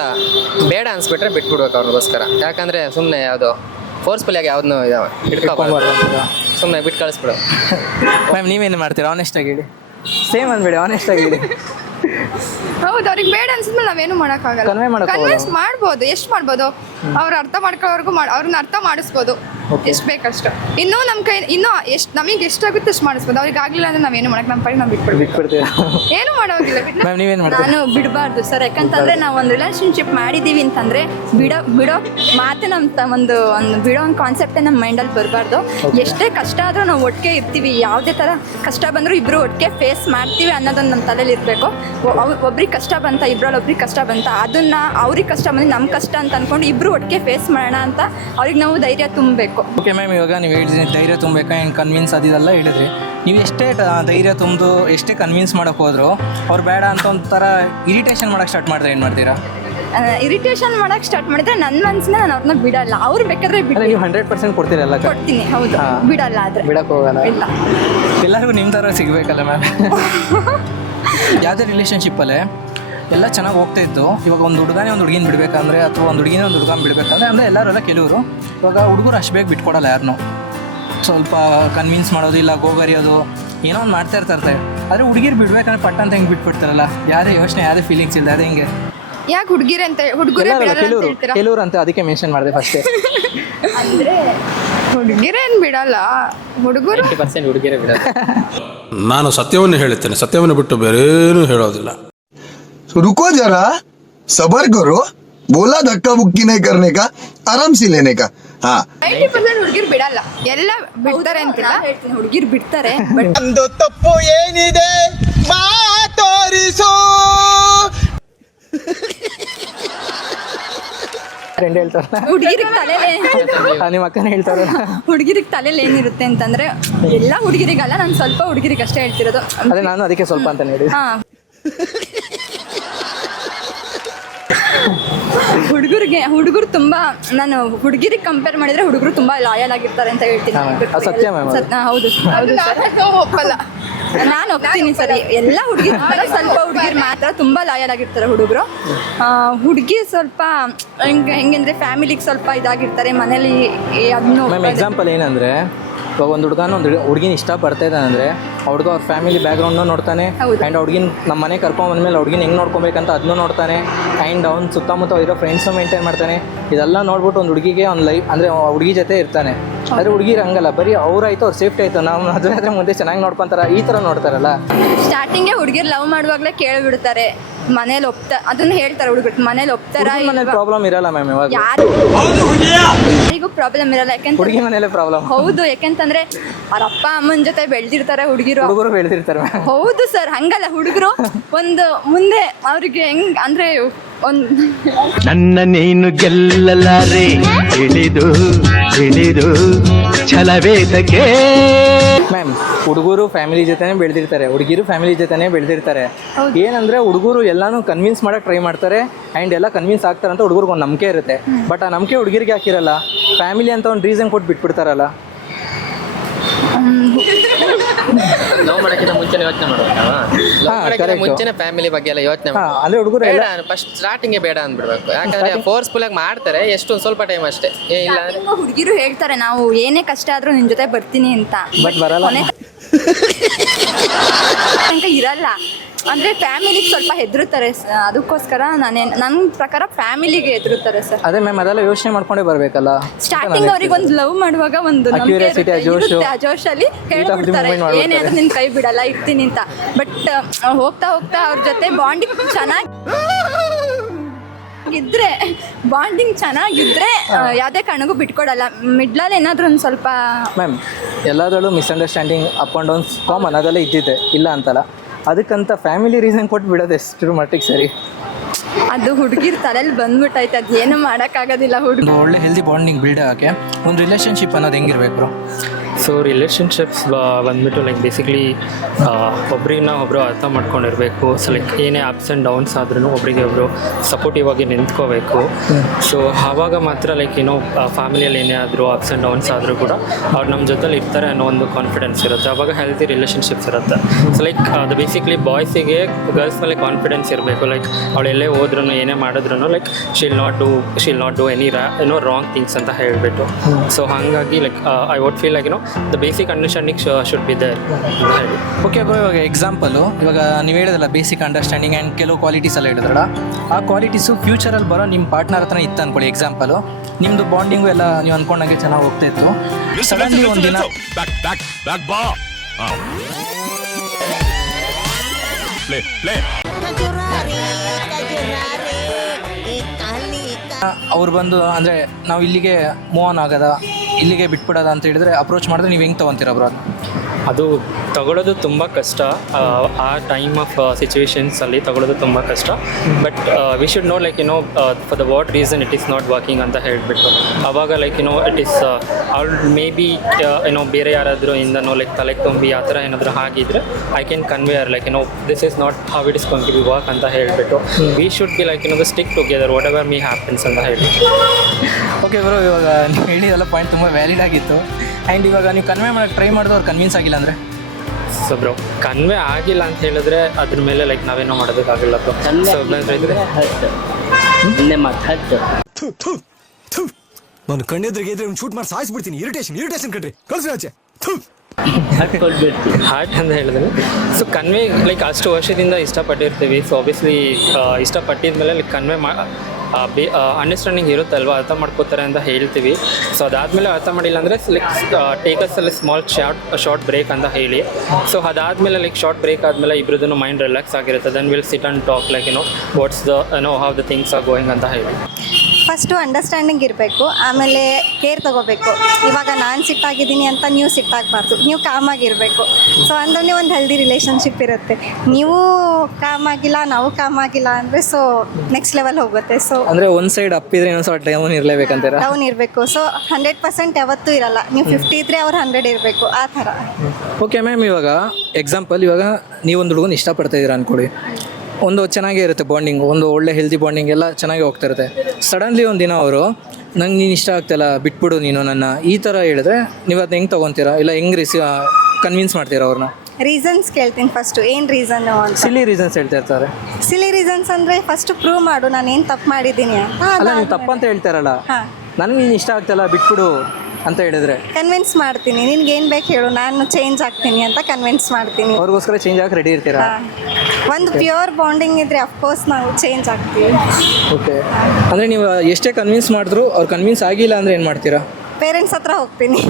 ಬೇಡ ಅನ್ಸ್ಬಿಟ್ರೆ ಬಿಟ್ಬಿಡ್ಬೇಕು ಅವ್ರಿಗೋಸ್ಕರ. ಯಾಕಂದರೆ ಸುಮ್ಮನೆ ಯಾವುದೋ ಫೋರ್ಸ್ಫುಲಿಯಾಗಿ ಯಾವ್ದನ್ನೂ ಇಟ್ಕೊಬಾರ್ದು, ಸುಮ್ಮನೆ ಬಿಟ್ಟು ಕಳಿಸ್ಬಿಡು. ಮ್ಯಾಮ್ ನೀವೇನು ಮಾಡ್ತೀರಾ? ಆನೆಸ್ಟಾಗಿ ಹೇಳಿ. ಸೇಮ್ ಅಂದ್ಬೇಡಿ, ಆನೆಸ್ಟಾಗಿ ಹೇಳಿ. ಹೌದು, ಅವ್ರಿಗೆ ಬೇಡ ಅನ್ಸಿದ್ಮೇಲೆ ನಾವೇನು ಮಾಡೋಕ್ಕಾಗಲ್ಲ. ಕನ್ವಿನ್ಸ್ ಮಾಡ್ಬೋದು, ಎಷ್ಟು ಮಾಡ್ಬೋದು, ಅವ್ರು ಅರ್ಥ ಮಾಡ್ಕೊಳ್ಳೋರ್ಗು ಅವ್ರನ್ನ ಅರ್ಥ ಮಾಡಿಸ್ಬೋದು ಎಷ್ಟು ಬೇಕಷ್ಟು. ಇನ್ನೂ ನಮ್ಮ ಕೈ ಇನ್ನೂ ಎಷ್ಟು ನಮಗೆ ಎಷ್ಟಾಗುತ್ತೆ ಅಷ್ಟು ಮಾಡಿಸ್ಬೋದು. ಅವ್ರಿಗೆ ಆಗಲಿಲ್ಲ ಅಂದರೆ ನಾವೇನು ಮಾಡೋಕೆ ನಮ್ಮ ಪೈಗೆ ನಾವು ಬಿಟ್ಬಿಡ್ತೀರಾ? ಏನು ಮಾಡೋಗಿಲ್ಲ. ಮ್ಯಾಮ್ ನೀವೇನು ಮಾಡ್ತೀರಾ? ನಾನು ಬಿಡಬಾರ್ದು ಸರ್, ಯಾಕಂತಂದರೆ ನಾವು ಒಂದು ರಿಲೇಷನ್ಶಿಪ್ ಮಾಡಿದ್ದೀವಿ ಅಂತಂದರೆ ಬಿಡೋ ಮಾತೆ ಒಂದು ಬಿಡೋ ಒಂದು ಕಾನ್ಸೆಪ್ಟೇ ನಮ್ಮ ಮೈಂಡಲ್ಲಿ ಬರಬಾರ್ದು. ಎಷ್ಟೇ ಕಷ್ಟ ಆದರೂ ನಾವು ಒಟ್ಟಿಗೆ ಇರ್ತೀವಿ, ಯಾವುದೇ ಥರ ಕಷ್ಟ ಬಂದರೂ ಇಬ್ಬರು ಒಟ್ಟಿಗೆ ಫೇಸ್ ಮಾಡ್ತೀವಿ ಅನ್ನೋದೊಂದು ನಮ್ಮ ತಲೆಯಲ್ಲಿ ಇರಬೇಕು. ಒಬ್ರಿಗೆ ಕಷ್ಟ ಬಂತ, ಇಬ್ಬರಲ್ಲಿ ಒಬ್ರಿಗೆ ಕಷ್ಟ ಬಂತ, ಅದನ್ನು ಅವ್ರಿಗೆ ಕಷ್ಟ ಬಂದು ನಮ್ಮ ಕಷ್ಟ ಅಂತ ಅಂದ್ಕೊಂಡು ಇಬ್ಬರು ಒಟ್ಟಿಗೆ ಫೇಸ್ ಮಾಡೋಣ ಅಂತ ಅವ್ರಿಗೆ ನಾವು ಧೈರ್ಯ ತುಂಬಬೇಕು. ಓಕೆ ಮ್ಯಾಮ್, ಇವಾಗ ನೀವು ಹೇಳಿದ್ರಿ ಧೈರ್ಯ ತುಂಬಬೇಕಾ ಆ್ಯಂಡ್ ಕನ್ವಿನ್ಸ್ ಅದಿದೆಲ್ಲ ಹೇಳಿದ್ರಿ. ನೀವು ಎಷ್ಟೇ ಧೈರ್ಯ ತುಂಬಿದು ಎಷ್ಟೇ ಕನ್ವಿನ್ಸ್ ಮಾಡೋಕೆ ಹೋದ್ರು ಅವ್ರು ಬೇಡ ಅಂತ ಒಂಥರ ಇರಿಟೇಷನ್ ಮಾಡೋಕ್ಕೆ ಸ್ಟಾರ್ಟ್ ಮಾಡಿದ್ರೆ ಏನು ಮಾಡ್ತೀರಾ? ಇರಿಟೇಷನ್ ಮಾಡೋಕ್ಕೆ ಸ್ಟಾರ್ಟ್ ಮಾಡಿದ್ರೆ ನನ್ನ ಮನಸ್ಸನ್ನ ನಾನು ಅವ್ರನ್ನ ಬಿಡಲ್ಲ. ಅವ್ರು ಬೇಕಾದ್ರೆ ನೀವು 100% ಕೊಡ್ತೀರಲ್ಲ? ಕೊಡ್ತೀನಿ. ಹೌದು, ಬಿಡಲ್ಲ. ಆದರೆ ಬಿಡಕ್ಕೆ ಹೋಗಲ್ಲ. ಇಲ್ಲ, ಎಲ್ಲರಿಗೂ ನಿಮ್ಮ ಥರ ಸಿಗಬೇಕಲ್ಲ ಮ್ಯಾಮ್. ಯಾವುದೇ ರಿಲೇಷನ್ಶಿಪ್ಪಲ್ಲೇ ಎಲ್ಲ ಚೆನ್ನಾಗಿ ಹೋಗ್ತಾ ಇತ್ತು. ಇವಾಗ ಒಂದು ಹುಡುಗನೇ ಒಂದು ಹುಡುಗಿನ ಬಿಡಬೇಕಂದ್ರೆ, ಅಥವಾ ಒಂದು ಹುಡುಗಿನೇ ಒಂದು ಹುಡುಗನ ಬಿಡಬೇಕಂದ್ರೆ, ಅಂದರೆ ಎಲ್ಲರೂ ಕೆಲವರು ಇವಾಗ ಹುಡುಗರು ಅಷ್ಟು ಬೇಗ ಬಿಟ್ಕೊಡಲ್ಲ ಯಾರನ್ನೂ. ಸ್ವಲ್ಪ ಕನ್ವಿನ್ಸ್ ಮಾಡೋದು, ಇಲ್ಲ ಗೋಗರಿಯೋದು, ಏನೋ ಒಂದು ಮಾಡ್ತಾ ಇರ್ತಾರೆ. ಆದರೆ ಹುಡುಗಿರು ಬಿಡ್ಬೇಕಂದ್ರೆ ಪಟ್ಟ ಅಂತ ಹೆಂಗೆ ಬಿಟ್ಬಿಡ್ತಾರಲ್ಲ, ಯಾವುದೇ ಯೋಚನೆ, ಯಾವುದೇ ಫೀಲಿಂಗ್ಸ್ ಇಲ್ಲ. ಅದೇ ಹಿಂಗೆ ಯಾಕೆ ಹುಡುಗಿರು ಕೆಲವರು ಅಂತ ಅದಕ್ಕೆ ಮೆನ್ಷನ್ ಮಾಡಿದೆ ಫಸ್ಟೇ. ಅಂದರೆ ಹುಡುಗಿರೇನು ಬಿಡಲ್ಲ, ಹುಡುಗರು 80% ಹುಡುಗಿರೇ ಬಿಡೋದು. ನಾನು ಸತ್ಯವನ್ನು ಹೇಳುತ್ತೇನೆ, ಸತ್ಯವನ್ನು ಬಿಟ್ಟು ಬೇರೇನೂ ಹೇಳೋದಿಲ್ಲ. रुको जरा, सबर करो, बोला धक्का बुक्की नहीं करने का, आराम से लेने का. हाँ, 90% ಹುಡುಗಿರು ಬಿಡಲ್ಲ, ಎಲ್ಲ ಬಿಡ್ತಾರೆ ಅಂತಿಲ್ಲ. ಹೇಳ್ತೀನಿ, ಹುಡುಗಿರು ಬಿಡ್ತಾರೆ. ಬಟ್ ಒಂದು ತಪ್ಪು ಏನಿದೆ ಬಾ ತೋರಿಸೋ. ಫ್ರೆಂಡ್ ಹೇಳ್ತಾರಲ್ಲ, ಹುಡುಗಿರಿಗೆ ತಲೆಲೇ ನಿಮ್ಮ ಅಕ್ಕನೇ ಹೇಳ್ತಾರಲ್ಲ, ಹುಡುಗಿರಿಗೆ ತಲೆಯಲ್ಲಿ ಏನಿರುತ್ತೆ ಅಂತಂದರೆ, ಎಲ್ಲ ಹುಡುಗಿರಿಗಲ್ಲ, ನಾನು ಸ್ವಲ್ಪ ಹುಡುಗಿರಿಗೆ ಅಷ್ಟೇ ಹೇಳ್ತಿರೋದು. ಅದೇ ನಾನು ಅದಕ್ಕೆ ಸ್ವಲ್ಪ ಅಂತ ಹೇಳಿ. ಹಾಂ, ಹುಡುಗರು ತುಂಬ, ನಾನು ಹುಡುಗಿರಿಗೆ ಕಂಪೇರ್ ಮಾಡಿದರೆ ಹುಡುಗರು ತುಂಬ ಲಾಯಲ್ ಆಗಿರ್ತಾರೆ ಅಂತ ಹೇಳ್ತೀನಿ. ಸತ್ಯ ಮ್ಯಾಮ್. ಹೌದು ಸರ್, ಒಪ್ಪಲ್ಲ. ನಾನು ಒಪ್ತೀನಿ ಸರ್. ಎಲ್ಲ ಹುಡುಗಿರು ಸ್ವಲ್ಪ ಹುಡುಗಿರು ಮಾತ್ರ ತುಂಬ ಲಾಯಲ್ ಆಗಿರ್ತಾರೆ ಹುಡುಗರು. ಹುಡುಗಿ ಸ್ವಲ್ಪ ಹೆಂಗಂದ್ರೆ ಫ್ಯಾಮಿಲಿಗೆ ಸ್ವಲ್ಪ ಇದಾಗಿರ್ತಾರೆ ಮನೇಲಿ. ಅದನ್ನು ಮ್ಯಾಮ್ ಎಕ್ಸಾಂಪಲ್ ಏನಂದರೆ, ಇವಾಗ ಒಂದು ಹುಡುಗನ ಒಂದು ಹುಡುಗಿನ ಇಷ್ಟಪಡ್ತಾ ಇದ್ದಾನೆ ಅಂದರೆ, ಹುಡುಗ ಅವ್ರ ಫ್ಯಾಮಿಲಿ ಬ್ಯಾಕ್ಗ್ರೌಂಡ್ನ ನೋಡ್ತಾನೆ. ಆ್ಯಂಡ್ ಹುಡುಗಿನ ನಮ್ಮ ಮನೆ ಕರ್ಕೊಂಡ್ಬಂದ್ಮೇಲೆ ಹುಡುಗಿನ ಹೆಂಗೆ ನೋಡ್ಕೊಬೇಕಂತ ಅದನ್ನೂ ನೋಡ್ತಾನೆ. ಆ್ಯಂಡ್ ಅವ್ನು ಸುತ್ತಮುತ್ತ ಇರೋ ಫ್ರೆಂಡ್ಸ್ನ ಮೇಂಟೈನ್ ಮಾಡ್ತಾನೆ. ಇದೆಲ್ಲ ನೋಡ್ಬಿಟ್ಟು ಒಂದು ಹುಡುಗಿಗೆ ಒಂದು ಲೈಫ್ ಅಂದರೆ ಹುಡುಗಿ ಜೊತೆ ಇರ್ತಾನೆ. ಆದರೆ ಹುಡುಗಿರು ಹಂಗಲ್ಲ, ಬರೀ ಅವ್ರಾಯ್ತು, ಅವ್ರ ಸೇಫ್ಟಿ ಆಯಿತು, ನಾವು ಮದುವೆ ಆದರೆ ಮುಂದೆ ಚೆನ್ನಾಗಿ ನೋಡ್ಕೊತಾರೆ, ಈ ಥರ ನೋಡ್ತಾರಲ್ಲ. ಸ್ಟಾರ್ಟಿಂಗೇ ಹುಡುಗಿರು ಲವ್ ಮಾಡುವಾಗಲೇ ಕೇಳಿಬಿಡ್ತಾರೆ, ಮನೇಲಿ ಅದನ್ನು ಹೇಳ್ತಾರೆ ಹುಡುಗರು, ಮನೇಲಿ ಒಪ್ತಾರ. ಮನೇಲಿ ಪ್ರಾಬ್ಲಮ್ ಇರಲ್ಲ ಮ್ಯಾಮ್, ಇವಾಗ ಯಾರಿಗೂ ಪ್ರಾಬ್ಲಮ್ ಇರಲ್ಲ. ಯಾಕೆಂದ್ರೆ ಹುಡುಗಿ ಮನೇಲೆ ಪ್ರಾಬ್ಲಮ್. ಹೌದು, ಯಾಕೆಂತಂದ್ರೆ ಅವ್ರ ಅಪ್ಪ ಅಮ್ಮನ ಜೊತೆ ಬೆಳೆದಿರ್ತಾರೆ ಹುಡುಗರು ಬೆಳೆದಿರ್ತಾರೆ. ಹೌದು ಸರ್, ಹಂಗಲ್ಲ. ಹುಡುಗರು ಒಂದು ಮುಂದೆ ಅವ್ರಿಗೆ ಹೆಂಗ್ ಅಂದ್ರೆ ನನ್ನ ನೀನು ಗೆಲ್ಲಲಾರೆ, ತಿಳಿದು ಛಲವೇದಕ್ಕೆ. ಮ್ಯಾಮ್, ಹುಡುಗರು ಫ್ಯಾಮಿಲಿ ಜೊತೆನೇ ಬೆಳೆದಿರ್ತಾರೆ, ಹುಡುಗಿರು ಫ್ಯಾಮಿಲಿ ಜೊತೆನೇ ಬೆಳೆದಿರ್ತಾರೆ. ಏನಂದರೆ ಹುಡುಗರು ಎಲ್ಲನೂ ಕನ್ವಿನ್ಸ್ ಮಾಡೋಕ್ಕೆ ಟ್ರೈ ಮಾಡ್ತಾರೆ. ಆ್ಯಂಡ್ ಎಲ್ಲ ಕನ್ವಿನ್ಸ್ ಆಗ್ತಾರೆ ಅಂತ ಹುಡುಗರಿಗೆ ಒಂದು ನಂಬಿಕೆ ಇರುತ್ತೆ. ಬಟ್ ಆ ನಂಬಿಕೆ ಹುಡುಗಿರಿಗೆ ಹಾಕಿರಲ್ಲ, ಫ್ಯಾಮಿಲಿ ಅಂತ ಒಂದು ರೀಸನ್ ಕೊಟ್ಟು ಬಿಟ್ಬಿಡ್ತಾರಲ್ಲ. ಲವ್ ಮಾಡೋಕ್ಕಿಂತ ಮುಂಚೆನೇ ಯೋಚನೆ ಮಾಡಬೇಕಲ್ವಾ? ಮುಂಚೆನೇ ಫ್ಯಾಮಿಲಿ ಬಗ್ಗೆ ಎಲ್ಲ ಯೋಚನೆ ಅಂದರೆ ಹುಡುಗರು ಬೇಡ, ಫಸ್ಟ್ ಸ್ಟಾರ್ಟಿಂಗೇ ಬೇಡ ಅಂದ್ಬಿಡ್ಬೇಕು. ಯಾಕಂದ್ರೆ ಫೋರ್ಸ್ಫುಲ್ ಆಗಿ ಮಾಡ್ತಾರೆ, ಎಷ್ಟೊಂದು ಸ್ವಲ್ಪ ಟೈಮ್ ಅಷ್ಟೇ. ಇಲ್ಲ ಹುಡುಗಿರು ಹೇಳ್ತಾರೆ, ನಾವು ಏನೇ ಕಷ್ಟ ಆದ್ರೂ ನಿನ್ ಜೊತೆ ಬರ್ತೀನಿ ಅಂತ. ಬಟ್ ಬರಲ್ಲ, ತನಕ ಇರಲ್ಲ. ಅಂದರೆ ಫ್ಯಾಮಿಲಿಗೆ ಸ್ವಲ್ಪ ಹೆದರುತ್ತಾರೆ ಅದಕ್ಕೋಸ್ಕರ ನನ್ನ ಪ್ರಕಾರ ಫ್ಯಾಮಿಲಿಗೆ ಹೆದರುತ್ತಾರೆ ಸರ್. ಅದೇ ಮ್ಯಾಮ್ ಅದೆಲ್ಲ ಯೋಚನೆ ಮಾಡ್ಕೊಂಡೇ ಬರಬೇಕಲ್ಲ. ಸ್ಟಾರ್ಟಿಂಗ್ ಅವ್ರಿಗೆ ಒಂದು ಲವ್ ಮಾಡುವಾಗ ಒಂದು Curiosity, ಆ ಜೋಶಲ್ಲಿ ಹೇಳ್ಬಿಡ್ತಾರೆ ಏನೇ ಆದ್ರೂ ನಿನ್ನ ಕೈ ಬಿಡಲ್ಲ ಇರ್ತೀನಿ ಅಂತ. ಬಟ್ ಹೋಗ್ತಾ ಹೋಗ್ತಾ ಅವ್ರ ಜೊತೆ ಬಾಂಡಿಂಗ್ ಚೆನ್ನಾಗಿದ್ರೆ ಯಾವುದೇ ಕಾರಣಕ್ಕೂ ಬಿಟ್ಕೊಡಲ್ಲ. ಮಿಡ್ಲಲ್ಲಿ ಏನಾದರೂ ಒಂದು ಸ್ವಲ್ಪ ಮ್ಯಾಮ್ ಎಲ್ಲದರಲ್ಲೂ misunderstanding up and downs common, ಅದೆಲ್ಲ ಇದ್ದಿದೆ ಇಲ್ಲ ಅಂತಲ್ಲ. ಅದಕ್ಕಂತ ಫ್ಯಾಮಿಲಿ ರೀಸನ್ ಕೊಟ್ಟು ಬಿಡೋದು ಎಷ್ಟು ಮಟ್ಟಿಗೆ ಸರಿ? ಅದು ಹುಡುಗಿರ ತಲೆಯಲ್ಲಿ ಬಂದ್ಬಿಟ್ಟೈತೆ, ಅದು ಏನು ಮಾಡೋಕ್ಕಾಗೋದಿಲ್ಲ. ಒಂದು ಒಳ್ಳೆ ಹೆಲ್ದಿ ಬಾಂಡಿಂಗ್ ಬಿಲ್ಡ್ ಆಗೋಕ್ಕೆ ಒಂದು ರಿಲೇಷನ್ಶಿಪ್ ಅನ್ನೋದು ಹೆಂಗಿರ್ಬೇಕು ಬ್ರೋ? ಸೊ ರಿಲೇಷನ್ಶಿಪ್ಸ್ ಬಂದ್ಬಿಟ್ಟು ಲೈಕ್ ಬೇಸಿಕ್ಲಿ ಒಬ್ರನ್ನ ಒಬ್ಬರು ಅರ್ಥ ಮಾಡ್ಕೊಂಡಿರಬೇಕು. ಸೊ ಲೈಕ್ ಏನೇ ಅಪ್ಸ್ ಆ್ಯಂಡ್ ಡೌನ್ಸ್ ಆದ್ರೂ ಒಬ್ರಿಗೆ ಒಬ್ಬರು ಸಪೋರ್ಟಿವ್ ಆಗಿ ನಿಂತ್ಕೋಬೇಕು. ಸೊ ಆವಾಗ ಮಾತ್ರ ಲೈಕ್ ಏನೋ ಫ್ಯಾಮಿಲಿಯಲ್ಲಿ ಏನೇ ಆದರೂ ಅಪ್ಸ್ ಆ್ಯಂಡ್ ಡೌನ್ಸ್ ಆದರೂ ಕೂಡ ಅವ್ರು ನಮ್ಮ ಜೊತೆಲಿ ಇರ್ತಾರೆ ಅನ್ನೋ ಒಂದು ಕಾನ್ಫಿಡೆನ್ಸ್ ಇರುತ್ತೆ. ಆವಾಗ ಹೆಲ್ತಿ ರಿಲೇಷನ್ಶಿಪ್ಸ್ ಇರುತ್ತೆ. ಸೊ ಲೈಕ್ ಅದು ಬೇಸಿಕ್ಲಿ ಬಾಯ್ಸಿಗೆ ಗರ್ಲ್ಸ್ ಮೇಲೆ ಕಾನ್ಫಿಡೆನ್ಸ್ ಇರಬೇಕು. ಲೈಕ್ ಅವಳು ಎಲ್ಲೇ ಹೋದ್ರೂ ಏನೇ ಮಾಡಿದ್ರು like she'll not do any wrong things ಅಂತ ಹೇಳಿಬಿಟ್ಟು. ಸೊ ಹಾಗಾಗಿ like I would feel like the basic understanding should be there ಅಂತ ಹೇಳಿ. ಓಕೆ ಬ್ರೋ, ಇವಾಗ ಎಕ್ಸಾಂಪಲು ಇವಾಗ ನೀವು ಹೇಳಿದ್ರಲ್ಲ ಬೇಸಿಕ್ ಅಂಡರ್ಸ್ಟ್ಯಾಂಡಿಂಗ್ ಆ್ಯಂಡ್ ಕೆಲವು ಕ್ವಾಲಿಟೀಸ್ ಎಲ್ಲ ಹೇಳಿದ್ರಲ್ಲ, ಆ ಕ್ವಾಲಿಟೀಸು ಫ್ಯೂಚರಲ್ಲಿ ಬರೋ ನಿಮ್ಮ ಪಾರ್ಟ್ನರ್ ಹತ್ರ ಇತ್ತು ಅಂದ್ಕೊಳ್ಳಿ. ಎಕ್ಸಾಂಪಲು ನಿಮ್ಮದು ಬಾಂಡಿಂಗು ಎಲ್ಲ ನೀವು ಅಂದ್ಕೊಂಡಾಗೆ ಚೆನ್ನಾಗಿ ಹೋಗ್ತಾ ಇತ್ತು. ಸಡನ್ಲಿ ಒಂದಿನ ಅವ್ರು ಬಂದು ಅಂದರೆ ನಾವು ಇಲ್ಲಿಗೆ ಮೂವ್ ಆನ್ ಆಗೋದ, ಇಲ್ಲಿಗೆ ಬಿಟ್ಬಿಡೋದ ಅಂತ ಹೇಳಿದ್ರೆ ಅಪ್ರೋಚ್ ಮಾಡಿದ್ರೆ ನೀವು ಹೆಂಗೆ ತೊಗೊತೀರ ಬ್ರೋ? ಅದು ತಗೊಳ್ಳೋದು ತುಂಬ ಕಷ್ಟ. ಆ ಟೈಮ್ ಆಫ್ ಸಿಚುವೇಶನ್ಸಲ್ಲಿ ತಗೊಳ್ಳೋದು ತುಂಬ ಕಷ್ಟ. But we should know like for the what reason it is not working ಅಂತ ಹೇಳಿಬಿಟ್ಟು ಆವಾಗ ಲೈಕ್ ಇಟ್ ಈಸ್ ಅವ್ಳು ಮೇ ಬಿ ಬೇರೆ ಯಾರಾದರೂ ಇಂದನೋ ಲೈಕ್ ತಲೆಗೆ ತುಂಬಿ ಆ ಥರ ಏನಾದರೂ ಆಗಿದ್ರೆ I can convey like this is not how it is going to be work ಅಂತ ಹೇಳಿಬಿಟ್ಟು we should be like the stick together whatever me happens ಅಂತ ಹೇಳಿ. ಓಕೆ ಬ್ರೋ, ಇವಾಗ ನೀವು ಹೇಳಿದೆಲ್ಲ ಪಾಯಿಂಟ್ ತುಂಬ ವ್ಯಾಲಿಡ್ ಆಗಿತ್ತು. ಆ್ಯಂಡ್ ಇವಾಗ ನೀವು ಕನ್ವೆ ಮಾಡೋಕ್ಕೆ ಟ್ರೈ ಮಾಡಿದ್ರೆ ಅವ್ರು ಕನ್ವಿನ್ಸ್ ಆಗಿಲ್ಲ ಅಂದರೆ? ಸೊ ಬ್ರೋ ಕನ್ವೆ ಆಗಿಲ್ಲ ಅಂತ ಹೇಳಿದ್ರೆ ಅದ್ರ ಮೇಲೆ ಲೈಕ್ ನಾವೇನೋ ಮಾಡೋದಕ್ಕಾಗಿಲ್ಲ ಬ್ರೋ. ನಾನು ಕಣ್ಣೆದ್ರಿಗೆ ಇದ್ರೆ ಶೂಟ್ ಮಾಡಿ ಸಾಯಿಸ್ಬಿಡ್ತೀನಿ. ಇರಿಟೇಷನ್ ಕಣ್ರಿ, ಕಳ್ಸಿ ಆಚೆ. ಹಾರ್ಟ್ ಅಂತ ಹೇಳಿದ್ರೆ ಸೊ ಕನ್ವೆ ಲೈಕ್ ಅಷ್ಟು ವರ್ಷದಿಂದ ಇಷ್ಟಪಟ್ಟಿರ್ತೀವಿ. ಸೊ ಆಬ್ವಿಯಸ್ಲಿ ಇಷ್ಟಪಟ್ಟಿದ್ಮೇಲೆ ಲೈಕ್ ಕನ್ವೆ ಅಂಡರ್ಸ್ಟ್ಯಾಂಡಿಂಗ್ ಇರುತ್ತಲ್ವ, ಅರ್ಥ ಮಾಡ್ಕೋತಾರೆ ಅಂತ ಹೇಳ್ತೀವಿ. ಸೊ ಅದಾದಮೇಲೆ ಅರ್ಥ ಮಾಡಿಲ್ಲ ಅಂದರೆ ಲೈಕ್ ಟೇಕಸಲ್ಲಿ ಸ್ಮಾಲ್ ಶಾರ್ಟ್ ಬ್ರೇಕ್ ಅಂತ ಹೇಳಿ. ಸೊ ಅದಾದಮೇಲೆ ಲೈಕ್ ಶಾರ್ಟ್ ಬ್ರೇಕ್ ಆದಮೇಲೆ ಇಬ್ಬರದ್ದು ಮೈಂಡ್ ರಿಲ್ಯಾಕ್ಸ್ ಆಗಿರುತ್ತೆ. Then will sit and talk like what's the how the things are going ಅಂತ ಹೇಳಿ. ಫಸ್ಟು ಅಂಡರ್ಸ್ಟ್ಯಾಂಡಿಂಗ್ ಇರಬೇಕು, ಆಮೇಲೆ ಕೇರ್ ತೊಗೋಬೇಕು. ಇವಾಗ ನಾನು ಸಿಟ್ಟಾಗಿದ್ದೀನಿ ಅಂತ ನೀವು ಸಿಟ್ಟಾಗಬಾರ್ದು, ನೀವು ಕಾಮಾಗಿರಬೇಕು. ಸೊ ಅಂದ್ರೆ ಒಂದು ಹೆಲ್ದಿ ರಿಲೇಷನ್ಶಿಪ್ ಇರುತ್ತೆ. ನೀವು ಕಾಮಾಗಿಲ್ಲ, ನಾವು ಕಾಮಾಗಿಲ್ಲ ಅಂದರೆ ಸೊ ನೆಕ್ಸ್ಟ್ ಲೆವೆಲ್ ಹೋಗುತ್ತೆ. ಸೊ ಅಂದರೆ ಒಂದು ಸೈಡ್ ಅಪ್ ಇದ್ರೆ ಇನ್ನೊಂದು ಸೈಡ್ ಡೌನ್ ಇರಲೇಬೇಕಂತೀರ? ಡೌನ್ ಇರಬೇಕು. ಸೊ 100% ಯಾವತ್ತೂ ಇರಲ್ಲ. ನೀವು 50 ಇದ್ದರೆ ಅವ್ರು 100 ಇರಬೇಕು, ಆ ಥರ. ಓಕೆ ಮ್ಯಾಮ್, ಇವಾಗ ಎಕ್ಸಾಂಪಲ್ ಇವಾಗ ನೀವೊಂದು ಹುಡುಗನ ಇಷ್ಟಪಡ್ತಾ ಇದ್ದೀರಾ ಅಂದ್ಕೊಳ್ಳಿ. ಒಂದು ಚೆನ್ನಾಗೇ ಇರುತ್ತೆ ಬಾಂಡಿಂಗ್, ಒಂದು ಒಳ್ಳೆ ಹೆಲ್ದಿ ಬಾಂಡಿಂಗ್ ಎಲ್ಲ ಚೆನ್ನಾಗೇ ಹೋಗ್ತಾ ಇರುತ್ತೆ. ಸಡನ್ಲಿ ಒಂದು ದಿನ ಅವರು ನಂಗೆ ನೀನು ಇಷ್ಟ ಆಗ್ತಾಯಿಲ್ಲ, ಬಿಟ್ಬಿಡು ನೀನು ನನ್ನ, ಈ ಥರ ಹೇಳಿದ್ರೆ ನೀವು ಅದನ್ನ ಹೆಂಗೆ ತೊಗೊತೀರಾ? ಇಲ್ಲ ಹೆಂಗೆ ಕನ್ವಿನ್ಸ್ ಮಾಡ್ತೀರಾ ಅವ್ರನ್ನ? ರೀಸನ್ಸ್ ಕೇಳ್ತೀನಿ ಫಸ್ಟು, ಏನು ರೀಸನ್ನು ಅಂತ. ಸಿಲಿ ರೀಸನ್ಸ್ ಹೇಳ್ತಾ ಇರ್ತಾರೆ. ಸಿಲಿ ರೀಸನ್ಸ್ ಅಂದರೆ ಫಸ್ಟು ಪ್ರೂವ್ ಮಾಡು ನಾನು ಏನು ತಪ್ಪು ಮಾಡಿದ್ದೀನಿ ಅಂತ. ಅಲ್ಲ, ನೀವು ತಪ್ಪಂತ ಹೇಳ್ತಾರಲ್ಲ, ನನಗೆ ನೀನು ಇಷ್ಟ ಆಗ್ತಾಯಿಲ್ಲ ಬಿಟ್ಬಿಡು ಅಂತ ಹೇಳಿದ್ರೆ ಕನ್ವಿನ್ಸ್ ಮಾಡ್ತೀನಿ. ನಿನ್ಗೆ ಏನು ಬೇಕು ಹೇಳು, ನಾನು ಚೇಂಜ್ ಆಗ್ತೀನಿ ಅಂತ ಕನ್ವಿನ್ಸ್ ಮಾಡ್ತೀನಿ. ಅವ್ರಿಗೋಸ್ಕರ ಚೇಂಜ್ ಆಗಕ್ಕೆ ರೆಡಿ ಇರ್ತೀರಾ? ಒಂದು ಪ್ಯೂರ್ ಬಾಂಡಿಂಗ್ ಇದ್ರೆ ಅಫ್ಕೋರ್ಸ್ ನಾವು ಚೇಂಜ್ ಆಗ್ತೀವಿ. ಓಕೆ, ಅಂದರೆ ನೀವು ಎಷ್ಟೇ ಕನ್ವಿನ್ಸ್ ಮಾಡಿದ್ರು ಅವ್ರು ಕನ್ವಿನ್ಸ್ ಆಗಿಲ್ಲ ಅಂದರೆ ಏನು ಮಾಡ್ತೀರಾ? ಪೇರೆಂಟ್ಸ್ ಹತ್ರ ಹೋಗ್ತೀನಿ.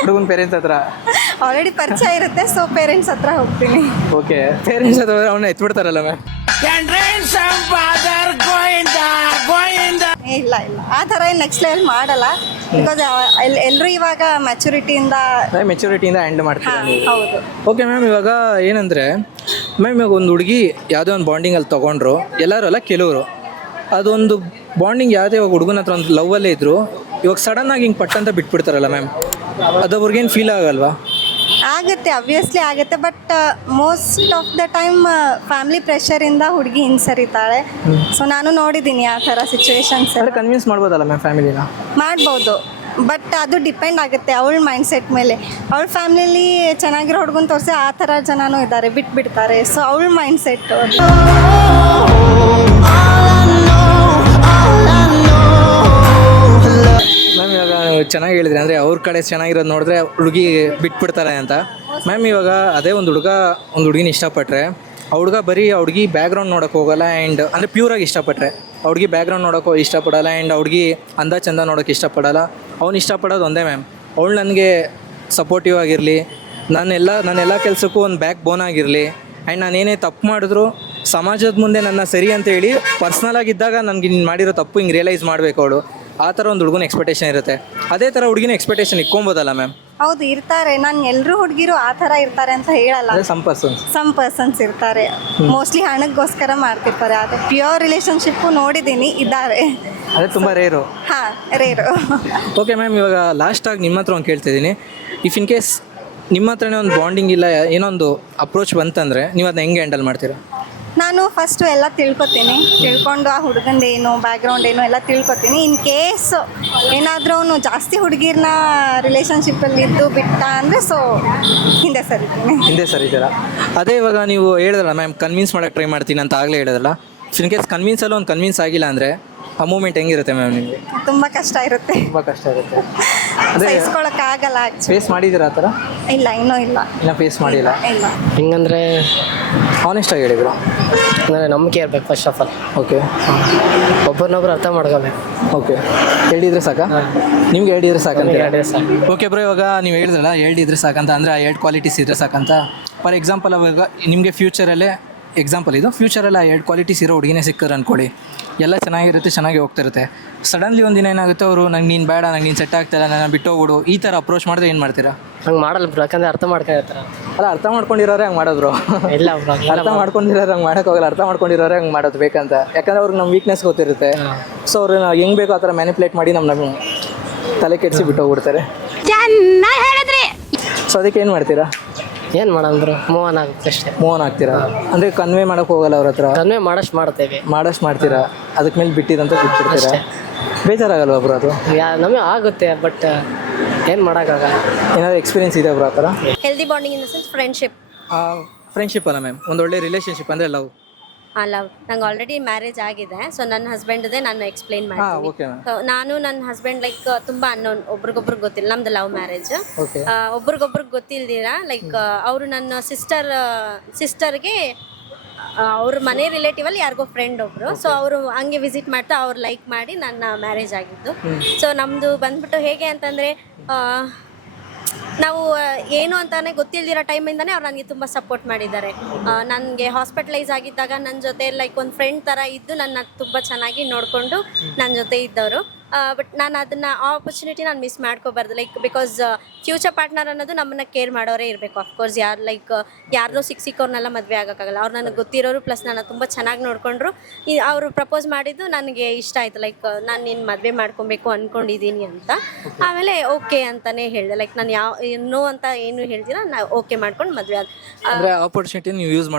ಹುಡುಗನ ಪೇರೆಂಟ್ಸ್ ಹತ್ರ ಆಲ್ರೆಡಿ ಪರಿಚಯ ಇರುತ್ತೆ, ಸೊ ಪೇರೆಂಟ್ಸ್ ಹತ್ರ ಹೋಗ್ತೀನಿ. ಓಕೆ, ಪೇರೆಂಟ್ಸ್ ಹತ್ರ ಅವನ್ನ ಎತ್ಬಿಡ್ತಾರಲ್ಲ ಮ್ಯಾಮ್? ಇಲ್ಲ ಆ ಥರ ಏನು ನೆಕ್ಸ್ಟ್ ಲೆವೆಲ್ ಮಾಡಲ್ಲ. ಬಿಕಾಸ್ ಎಲ್ಲರೂ ಇವಾಗ ಮೆಚುರಿಟಿಯಿಂದ ಹ್ಯಾಂಡಲ್ ಮಾಡ್ತೀವಿ. ಹೌದು. ಓಕೆ ಮ್ಯಾಮ್, ಇವಾಗ ಏನಂದರೆ ಮ್ಯಾಮ್, ಇವಾಗ ಒಂದು ಹುಡುಗಿ ಯಾವುದೋ ಒಂದು ಬಾಂಡಿಂಗಲ್ಲಿ ತೊಗೊಂಡ್ರು, ಎಲ್ಲರೂ ಅಲ್ಲ ಕೆಲವರು ಅದೊಂದು ಬಾಂಡಿಂಗ್ ಯಾವುದೇ ಇವಾಗ ಹುಡುಗನ ಹತ್ರ ಒಂದು ಲವ್ವಲ್ಲೇ ಇದ್ದರು, ಇವಾಗ ಸಡನ್ನಾಗಿ ಹಿಂಗೆ ಪಟ್ಟಂತ ಬಿಟ್ಬಿಡ್ತಾರಲ್ಲ ಮ್ಯಾಮ್, ಅದು ಅವ್ರಿಗೇನು ಫೀಲ್ ಆಗಲ್ವಾ? ಆಗುತ್ತೆ, ಅಬ್ವಿಯಸ್ಲಿ ಆಗುತ್ತೆ. But most of the time family ಪ್ರೆಷರಿಂದ ಹುಡುಗಿ ಹಿಂಸರಿತಾಳೆ. ಸೊ ನಾನು ನೋಡಿದ್ದೀನಿ ಆ ಥರ ಸಿಚುವೇಶನ್ಸ್. ಕನ್ವಿನ್ಸ್ ಮಾಡ್ಬೋದಲ್ಲ ಮ್ಯಾಮ್ ಫ್ಯಾಮಿಲಿನ? ಮಾಡ್ಬೋದು, ಬಟ್ ಅದು ಡಿಪೆಂಡ್ ಆಗುತ್ತೆ ಅವಳ ಮೈಂಡ್ಸೆಟ್ ಮೇಲೆ. ಅವಳ ಫ್ಯಾಮಿಲಿಯಲ್ಲಿ ಚೆನ್ನಾಗಿರೋ ಹುಡುಗನ ತೋರಿಸಿ ಆ ಥರ ಜನನೂ ಇದ್ದಾರೆ, ಬಿಟ್ಬಿಡ್ತಾರೆ. ಸೊ ಅವಳ ಮೈಂಡ್ಸೆಟ್ಟು. ಚೆನ್ನಾಗಿ ಹೇಳಿದ್ರಿ, ಅಂದರೆ ಅವ್ರ ಕಡೆ ಚೆನ್ನಾಗಿರೋದು ನೋಡಿದ್ರೆ ಹುಡುಗಿ ಬಿಟ್ಬಿಡ್ತಾರೆ ಅಂತ. ಮ್ಯಾಮ್ ಇವಾಗ ಅದೇ ಒಂದು ಹುಡುಗಿನ ಇಷ್ಟಪಟ್ಟರೆ ಆ ಹುಡುಗ ಬರೀ ಆ ಹುಡುಗಿ ಬ್ಯಾಕ್ಗ್ರೌಂಡ್ ನೋಡೋಕೆ ಹೋಗಲ್ಲ, ಆ್ಯಂಡ್ ಅಂದರೆ ಪ್ಯೂರಾಗಿ ಇಷ್ಟಪಟ್ಟರೆ ಆ ಹುಡುಗಿ ಬ್ಯಾಕ್ಗ್ರೌಂಡ್ ನೋಡೋಕೆ ಇಷ್ಟಪಡಲ್ಲ, ಆ್ಯಂಡ್ ಆ ಹುಡುಗಿ ಅಂದ ಚಂದ ನೋಡೋಕೆ ಇಷ್ಟಪಡಲ್ಲ. ಅವ್ನು ಇಷ್ಟಪಡೋದು ಒಂದೇ ಮ್ಯಾಮ್, ಅವಳು ನನಗೆ ಸಪೋರ್ಟಿವ್ ಆಗಿರಲಿ, ನಾನೆಲ್ಲ ಕೆಲಸಕ್ಕೂ ಒಂದು ಬ್ಯಾಕ್ ಬೋನ್ ಆಗಿರಲಿ, ಆ್ಯಂಡ್ ನಾನೇನೇ ತಪ್ಪು ಮಾಡಿದ್ರು ಸಮಾಜದ ಮುಂದೆ ನನ್ನ ಸರಿ ಅಂತ ಹೇಳಿ ಪರ್ಸ್ನಲ್ ಆಗಿದ್ದಾಗ ನನಗೆ ನೀನು ಮಾಡಿರೋ ತಪ್ಪು ಹಿಂಗೆ ರಿಯಲೈಸ್ ಮಾಡಬೇಕು ಅವಳು. ಆ ಥರ ಒಂದು ಹುಡುಗನ ಎಕ್ಸ್ಪೆಕ್ಟೇಷನ್ ಇರುತ್ತೆ. ಅದೇ ಥರ ಹುಡುಗಿನ ಎಕ್ಸ್ಪೆಕ್ಟೇಷನ್ ಇಕ್ಕೊಬೋದಲ್ಲ ಮ್ಯಾಮ್? ಹೌದು ಇರ್ತಾರೆ, ನಾನು ಎಲ್ಲರೂ ಹುಡುಗಿರು ಆ ಥರ ಇರ್ತಾರೆ ಅಂತ ಹೇಳಲ್ಲ. ಅದೇ ಸಮ್ ಪರ್ಸನ್ಸ್ ಇರ್ತಾರೆ, ಮೋಸ್ಟ್ಲಿ ಹಣಕ್ಕೋಸ್ಕರ ಮಾಡ್ತಿರ್ತಾರೆ. ಅದು ಪ್ಯೂರ್ ರಿಲೇಷನ್ಶಿಪ್ಪು ನೋಡಿದ್ದೀನಿ, ಇದ್ದಾರೆ. ಅದೇ ತುಂಬ ರೇರು. ಹಾಂ, ರೇರು. ಓಕೆ ಮ್ಯಾಮ್, ಇವಾಗ ಲಾಸ್ಟಾಗಿ ನಿಮ್ಮ ಹತ್ರ ಒಂದು ಕೇಳ್ತಿದ್ದೀನಿ. ಇಫ್ ಇನ್ ಕೇಸ್ ನಿಮ್ಮ ಹತ್ರನೇ ಒಂದು ಬಾಂಡಿಂಗ್ ಇಲ್ಲ, ಏನೋ ಒಂದು ಅಪ್ರೋಚ್ ಬಂತಂದರೆ ನೀವು ಅದನ್ನ ಹೆಂಗೆ ಹ್ಯಾಂಡಲ್ ಮಾಡ್ತೀರಾ? ನಾನು ಫಸ್ಟು ಎಲ್ಲ ತಿಳ್ಕೊಂಡು ಆ ಹುಡುಗಂದು ಏನು ಬ್ಯಾಕ್ಗ್ರೌಂಡ್ ಏನು ಎಲ್ಲ ತಿಳ್ಕೊತೀನಿ. ಇನ್ ಕೇಸ್ ಏನಾದರೂ ಅವನು ಜಾಸ್ತಿ ಹುಡುಗಿರ್ನ ರಿಲೇಷನ್ಶಿಪ್ಪಲ್ಲಿ ಇದ್ದು ಬಿಟ್ಟ ಅಂದರೆ ಹಿಂದೆ ಸರಿತೀರಾ? ಅದೇ ಇವಾಗ ನೀವು ಹೇಳಿದ್ರಲ್ಲ ಮ್ಯಾಮ್, ಕನ್ವಿನ್ಸ್ ಮಾಡೋಕ್ಕೆ ಟ್ರೈ ಮಾಡ್ತೀನಿ ಅಂತ ಆಗಲೇ ಹೇಳಿದ್ರಲ್ಲ. ಇನ್ ಕೇಸ್ ಕನ್ವಿನ್ಸಲ್ಲೂ ಒಂದು ಕನ್ವಿನ್ಸ್ ಆಗಿಲ್ಲ ಅಂದರೆ ಆ ಮೂಮೆಂಟ್ ಹೆಂಗಿರುತ್ತೆ ಮ್ಯಾಮ್ ನಿಮಗೆ? ತುಂಬ ಕಷ್ಟ ಇರುತ್ತೆ, ಸಹಿಸ್ಕೊಳಕ್ಕಾಗಲ್ಲ. ಫೇಸ್ ಮಾಡಿದ್ದೀರಾ ಆ ಥರ? ಇಲ್ಲ, ಇನ್ನೂ ಇಲ್ಲ. ಇನ್ನೂ ಫೇಸ್ ಮಾಡಿಲ್ಲ? ಇಲ್ಲ. ಹೆಂಗಂದರೆ ಆನೆಸ್ಟಾಗಿ ಹೇಳಿದ್ರು. ಅಂದರೆ ನಂಬಿಕೆ ಇರಬೇಕು ಫಸ್ಟ್ ಆಫ್ ಆಲ್. ಓಕೆ, ಒಬ್ಬರನ್ನೊಬ್ರು ಅರ್ಥ ಮಾಡ್ಕೋಬೇಕು. ಓಕೆ, ಹೇಳಿದ್ರೆ ಸಾಕಾ? ನಿಮ್ಗೆ ಹೇಳಿದ್ರೆ ಸಾಕಂತ? ಸಾಕು. ಓಕೆ ಬ್ರೋ, ಇವಾಗ ನೀವು ಹೇಳಿದ್ರಲ್ಲ ಹೇಳಿದ್ರೆ ಸಾಕಂತ, ಅಂದರೆ ಆ 2 ಕ್ವಾಲಿಟೀಸ್ ಇದ್ರೆ ಸಾಕಂತ. ಫಾರ್ ಎಕ್ಸಾಂಪಲ್ ಅವಾಗ ನಿಮಗೆ ಫ್ಯೂಚರಲ್ಲೇ ಫ್ಯೂಚರಲ್ಲಿ ಆ 2 ಕ್ವಾಲಿಟೀಸ್ ಇರೋ ಹುಡುಗಿನೇ ಸಿಕ್ಕರು ಅಂದ್ಕೊಳ್ಳಿ, ಎಲ್ಲ ಚೆನ್ನಾಗಿರುತ್ತೆ, ಚೆನ್ನಾಗಿ ಹೋಗ್ತಿರುತ್ತೆ. ಸಡನ್ಲಿ ಒಂದಿನ ಏನಾಗುತ್ತೆ, ಅವರು ನಂಗೆ ನೀನು ಬೇಡ, ನಂಗೆ ನೀನು ಸೆಟ್ ಆಗ್ತಾಯಿಲ್ಲ, ನನ್ನ ಬಿಟ್ಟು ಹೋಗ್ಬಿಡು, ಈ ಥರ ಅಪ್ರೋಚ್ ಮಾಡಿದ್ರೆ ಏನು ಮಾಡ್ತೀರಾ? ಹಂಗೆ ಮಾಡಲ್ಲ ಬ್ರೋ, ಯಾಕಂದರೆ ಅರ್ಥ ಮಾಡ್ಕೊಂಡಿರ್ತಾರೆ. ಅಲ್ಲ, ಅರ್ಥ ಮಾಡ್ಕೊಂಡಿರೋರೆ ಹಂಗೆ ಮಾಡೋದ್ರು. ಇಲ್ಲ ಬ್ರೋ, ಅರ್ಥ ಮಾಡ್ಕೊಂಡಿರೋರು ಹಂಗೆ ಮಾಡೋಕ್ಕೋಗಲ್ಲ, ಅರ್ಥ ಮಾಡ್ಕೊಂಡಿರೋರೆ ಹಂಗೆ ಮಾಡೋದು ಬೇಕಂತ. ಯಾಕಂದರೆ ಅವ್ರಿಗೆ ನಮ್ಮ ವೀಕ್ನೆಸ್ ಗೊತ್ತಿರುತ್ತೆ. ಸೊ ಅವ್ರು ಹೆಂಗೆ ಬೇಕೋ ಆ ಥರ ಮ್ಯಾನಿಪ್ಯುಲೇಟ್ ಮಾಡಿ ನಮ್ಮ ತಲೆ ಕೆಡಿಸಿ ಬಿಟ್ಟು ಹೋಗ್ಬಿಡ್ತಾರೆ. ಸೊ ಅದಕ್ಕೆ ಏನು ಮಾಡ್ತೀರಾ? ಏನು ಮಾಡೋಣ ಬ್ರೋ, ಮೂವ್ ಆನ್ ಆಗುತ್ತೆ ಅಷ್ಟೇ. ಮೂವ್ ಆನ್ ಆಗ್ತೀರಾ? ಅಂದರೆ ಕನ್ವೆ ಮಾಡೋಕ್ಕೆ ಹೋಗಲ್ಲ ಅವ್ರ ಹತ್ರ? ಕನ್ವೆ ಮಾಡಷ್ಟು ಮಾಡ್ತೀರಾ, ಅದಕ್ಕೆ ಮೇಲೆ ಬಿಟ್ಟಿರಂತ ಬಿಟ್ಬಿಡ್ತೀರಾ? ಬೇಜಾರಾಗಲ್ವಾ ಬ್ರೋ ಅದು? ನಮಗೆ ಆಗುತ್ತೆ, ಬಟ್ ಏನು ಮಾಡೋಕ್ಕಾಗಲ್ಲ. ಏನಾದರೂ ಎಕ್ಸ್ಪೀರಿಯನ್ಸ್ ಇದೆ ಬ್ರೋ ಆ ಥರ? Healthy bonding in the sense friendship ಅಲ್ಲ ಮ್ಯಾಮ್, ಒಂದು ಒಳ್ಳೆ ರಿಲೇಷನ್ಶಿಪ್ ಅಂದರೆ ಲವ್. ಲವ್. ನಂಗೆ ಆಲ್ರೆಡಿ ಮ್ಯಾರೇಜ್ ಆಗಿದೆ, ಸೊ ನನ್ನ ಹಸ್ಬೆಂಡ್ದೇ ನಾನು ಎಕ್ಸ್ಪ್ಲೈನ್ ಮಾಡ್ತೀನಿ. Okay ma'am. ಸೊ ನಾನು ನನ್ನ ಹಸ್ಬೆಂಡ್ ಲೈಕ್ ತುಂಬ ಅನ್ನೋನ್, ಒಬ್ರಿಗೊಬ್ರಿಗೆ ಗೊತ್ತಿಲ್ಲ. ನಮ್ದು ಲವ್ ಮ್ಯಾರೇಜ್. ಓಕೆ. ಒಬ್ರಿಗೊಬ್ರಿಗೆ ಗೊತ್ತಿಲ್ದಿರ ಲೈಕ್ ಅವರು ನನ್ನ ಸಿಸ್ಟರ್ಗೆ ಅವ್ರ ಮನೆ ರಿಲೇಟಿವಲ್ಲಿ ಯಾರಿಗೋ ಫ್ರೆಂಡ್ ಒಬ್ರು, ಸೊ ಅವರು ಹಂಗೆ ವಿಸಿಟ್ ಮಾಡ್ತಾ ಅವ್ರು ಲೈಕ್ ಮಾಡಿ ನನ್ನ ಮ್ಯಾರೇಜ್ ಆಗಿದ್ದು. ಸೊ ನಮ್ಮದು ಬಂದ್ಬಿಟ್ಟು ಹೇಗೆ ಅಂತಂದರೆ, ನಾವು ಏನು ಅಂತಾನೆ ಗೊತ್ತಿಲ್ದಿರೋ ಟೈಮಿಂದನೇ ಅವ್ರು ನನಗೆ ತುಂಬ ಸಪೋರ್ಟ್ ಮಾಡಿದ್ದಾರೆ. ನನಗೆ ಹಾಸ್ಪಿಟಲೈಸ್ ಆಗಿದ್ದಾಗ ನನ್ನ ಜೊತೆ ಲೈಕ್ ಒಂದು ಫ್ರೆಂಡ್ ಥರ ಇದ್ದು ನನ್ನ ತುಂಬ ಚೆನ್ನಾಗಿ ನೋಡಿಕೊಂಡು ನನ್ನ ಜೊತೆ ಇದ್ದವರು. ಬಟ್ ನಾನು ಅದನ್ನು ಆ ಆಪರ್ಚುನಿಟಿ ನಾನು ಮಿಸ್ ಮಾಡ್ಕೋಬಾರ್ದು. ಲೈಕ್ ಬಿಕಾಸ್ ಫ್ಯೂಚರ್ ಪಾರ್ಟ್ನರ್ ಅನ್ನೋದು ನಮ್ಮನ್ನು ಕೇರ್ ಮಾಡೋರೇ ಇರಬೇಕು. ಅಫ್ಕೋರ್ಸ್ ಯಾರನ್ನೋ ಸಿಕ್ಕೋರ್ನೆಲ್ಲ ಮದುವೆ ಆಗೋಕ್ಕಾಗಲ್ಲ. ಅವ್ರು ನನಗೆ ಗೊತ್ತಿರೋರು, ಪ್ಲಸ್ ನನ್ನ ತುಂಬ ಚೆನ್ನಾಗಿ ನೋಡಿಕೊಂಡ್ರು. ಅವರು ಪ್ರಪೋಸ್ ಮಾಡಿದ್ದು ನನಗೆ ಇಷ್ಟ ಆಯಿತು. ಲೈಕ್ ನಾನು ನಿನ್ನ ಮದುವೆ ಮಾಡ್ಕೊಬೇಕು ಅಂದ್ಕೊಂಡಿದ್ದೀನಿ ಅಂತ. ಆಮೇಲೆ ಓಕೆ ಅಂತಲೇ ಹೇಳಿದೆ. ಲೈಕ್ ನಾನು ನೋ ಅಂತ ಏನು ಹೇಳ್ತೀರಾ, ನಾವು ಓಕೆ ಮಾಡ್ಕೊಂಡು ಮದುವೆ ಅಂದರೆ ಆಪರ್ಚುನಿಟಿ ನೀವು ಯೂಸ್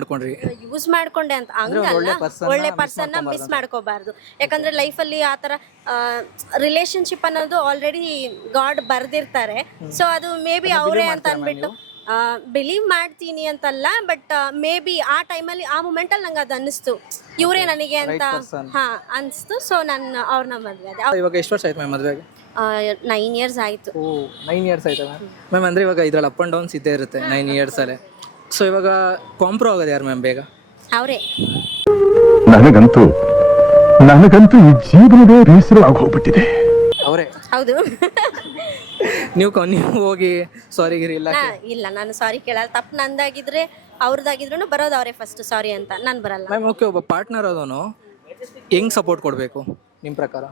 ಮಾಡ್ಕೊಂಡೆ ಅಂತ ಹಂಗಲ್ಲ. ಒಳ್ಳೆ ಪರ್ಸನ್ನ ಮಿಸ್ ಮಾಡ್ಕೋಬಾರ್ದು. ಯಾಕಂದರೆ ಲೈಫಲ್ಲಿ ಆ ಥರ ರಿಲೇಶನ್ಶಿಪ್ ಅನ್ನೋದು ಆಲ್ರೆಡಿ ಗಾಡ್ ಬರ್ದಿರ್ತಾರೆ. ಸೊ ಅದು ಮೇ ಬಿ ಅವರೇ ಅಂತ ಅಂದ್ಬಿಟ್ಟು ಬಿಲೀವ್ ಮಾಡ್ತೀನಿ ಅಂತಲ್ಲ, ಬಟ್ ಮೇ ಬಿ ಆ ಟೈಮಲ್ಲಿ ಆ ಮೂಮೆಂಟಲ್ಲಿ ನಂಗೆ ಅದು ಅನ್ನಿಸ್ತು, ಇವರೇ ನನಗೆ ಅಂತ ಅನಿಸ್ತು. ಸೊ ನಾನು ಅವ್ರನ್ನ ಮದುವೆ ಆದೆ. ಇವಾಗ ಎಷ್ಟು ವರ್ಷ ಆಯ್ತು ಮ್ಯಾಮ್ ಮದುವೆಗೆ? 9 years ಆಯಿತು. 9 years ಆಯ್ತಾ ಮ್ಯಾಮ್? ಅಂದರೆ ಇವಾಗ ಇದ್ರಲ್ಲಿ ಅಪ್ ಆ್ಯಂಡ್ ಡೌನ್ಸ್ ಇದ್ದೇ ಇರುತ್ತೆ 9 yearsಲ್ಲೇ. ಸೊ ಇವಾಗ ಕಾಂಪ್ರೋ ಆಗೋದು ಯಾರು ಮ್ಯಾಮ್ ಬೇಗ? ಅವರೇ. ನನಗಂತೂ ಈ ಜೀವನವೇ ಬೇಸರ ಆಗೋಗ್ಬಿಟ್ಟಿದೆ. ಅವರೇ? ಹೌದು. ನೀವು ಹೋಗಿ ಸಾರಿ ಗಿರಿ ಇಲ್ಲ? ಇಲ್ಲ, ನಾನು ಸಾರಿ ಕೇಳಲ್ಲ. ತಪ್ಪು ನಂದಾಗಿದ್ರೆ ಅವ್ರದ್ದಾಗಿದ್ರು ಬರೋದು ಅವರೇ ಫಸ್ಟ್ ಸಾರಿ ಅಂತ, ನಾನು ಬರಲ್ಲ. ಮ್ಯಾಮ್ ಓಕೆ, ಒಬ್ಬ ಪಾರ್ಟ್ನರ್ ಅದವನು ಹೆಂಗೆ ಸಪೋರ್ಟ್ ಕೊಡಬೇಕು ನಿಮ್ಮ ಪ್ರಕಾರ?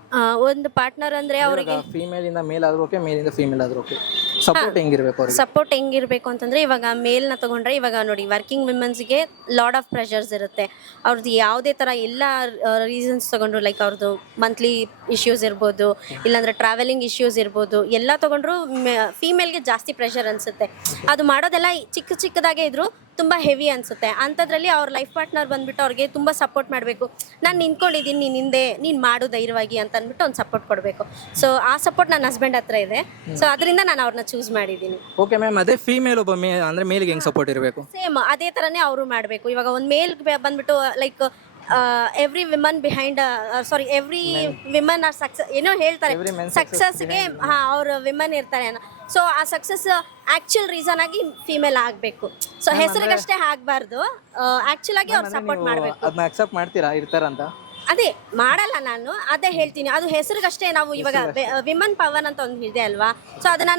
ಒಂದು ಪಾರ್ಟ್ನರ್ ಅಂದರೆ ಅವ್ರಿಗೆ ಫೀಮೇಲಿಂದ ಮೇಲ್ ಆದ್ರೂ ಓಕೆ, ಮೇಲಿಂದ ಫೀಮೇಲ್ ಆದ್ರೂ ಓಕೆ, ಸಪೋರ್ಟ್ ಹೆಂಗಿರ್ಬೇಕು ಅವ್ರಿಗೆ? ಸಪೋರ್ಟ್ ಹೆಂಗಿರಬೇಕು ಅಂತಂದರೆ, ಇವಾಗ ಮೇಲ್ನ ತೊಗೊಂಡ್ರೆ ಇವಾಗ ನೋಡಿ, ವರ್ಕಿಂಗ್ ವಿಮೆನ್ಸ್ಗೆ ಲಾಡ್ ಆಫ್ ಪ್ರೆಷರ್ಸ್ ಇರುತ್ತೆ. ಅವ್ರದ್ದು ಯಾವುದೇ ಥರ ಎಲ್ಲ ರೀಸನ್ಸ್ ತೊಗೊಂಡ್ರು, ಲೈಕ್ ಅವ್ರದ್ದು ಮಂತ್ಲಿ ಇಶ್ಯೂಸ್ ಇರ್ಬೋದು, ಇಲ್ಲಾಂದರೆ ಟ್ರಾವೆಲಿಂಗ್ ಇಶ್ಯೂಸ್ ಇರ್ಬೋದು, ಎಲ್ಲ ತೊಗೊಂಡ್ರು ಫೀಮೇಲ್ಗೆ ಜಾಸ್ತಿ ಪ್ರೆಷರ್ ಅನಿಸುತ್ತೆ. ಅದು ಮಾಡೋದೆಲ್ಲ ಚಿಕ್ಕದಾಗೇ ಇದ್ದರೂ ತುಂಬ ಹೆವಿ ಅನಿಸುತ್ತೆ. ಅಂಥದ್ರಲ್ಲಿ ಅವ್ರ ಲೈಫ್ ಪಾರ್ಟ್ನರ್ ಬಂದುಬಿಟ್ಟು ಅವ್ರಿಗೆ ತುಂಬ ಸಪೋರ್ಟ್ ಮಾಡಬೇಕು. ನಾನು ನಿಂತ್ಕೊಂಡಿದ್ದೀನಿ, ನೀನು ಹಿಂದೆ ನೀನು ಮಾಡು ಧೈರ್ಯವಾಗಿ ಅಂತ ಅಂದ್ಬಿಟ್ಟು ಒಂದು ಸಪೋರ್ಟ್ ಕೊಡಬೇಕು. ಸೊ ಆ ಸಪೋರ್ಟ್ ನನ್ನ ಹಸ್ಬೆಂಡ್ ಹತ್ರ ಇದೆ. ಸೊ ಅದರಿಂದ ನಾನು ಅವ್ರನ್ನ ಚೂಸ್ ಮಾಡಿದ್ದೀನಿ. ಓಕೆ ಮ್ಯಾಮ್, ಅದೇ ಫೀಮೇಲ್ ಒಬ್ಬ ಅಂದರೆ ಮೇಲ್ಗೆ ಹೆಂಗೆ ಸಪೋರ್ಟ್ ಇರಬೇಕು? ಸೇಮ್ ಅದೇ ಥರನೇ ಅವರು ಮಾಡಬೇಕು. ಇವಾಗ ಒಂದು ಮೇಲ್ಗೆ ಬಂದುಬಿಟ್ಟು like every women behind every women are success ಏನೋ ಹೇಳ್ತಾರೆ, ಸಕ್ಸಸ್ಗೆ ಅವ್ರ ವಿಮನ್ ಇರ್ತಾರೆ ಅನ್ನೋ. ಸೊ ಆ ಸಕ್ಸಸ್ ಆಕ್ಚುಲ್ ರೀಸನ್ ಆಗಿ ಫೀಮೇಲ್ ಆಗಬೇಕು. ಸೊ ಹೆಸರಿಗಷ್ಟೇ ಆಗಬಾರ್ದು, ಆಕ್ಚುಲ್ ಆಗಿ ಅವ್ರು ಸಪೋರ್ಟ್ ಮಾಡಬೇಕು. ಅದನ್ನ ಅಕ್ಸೆಪ್ಟ್ ಮಾಡ್ತೀರಾ ಇರ್ತಾರಂತ? ಅದೇ ಮಾಡಲ್ಲ ನಾನು, ಅದೇ ಹೇಳ್ತೀನಿ. ಅದು ಹೆಸರಿಗಷ್ಟೇ ನಾವು ಇವಾಗ ವಿಮನ್ ಪವರ್ ಅಂತ ಒಂದು ಇದೆ ಅಲ್ವಾ. ಸೊ ಅದನ್ನ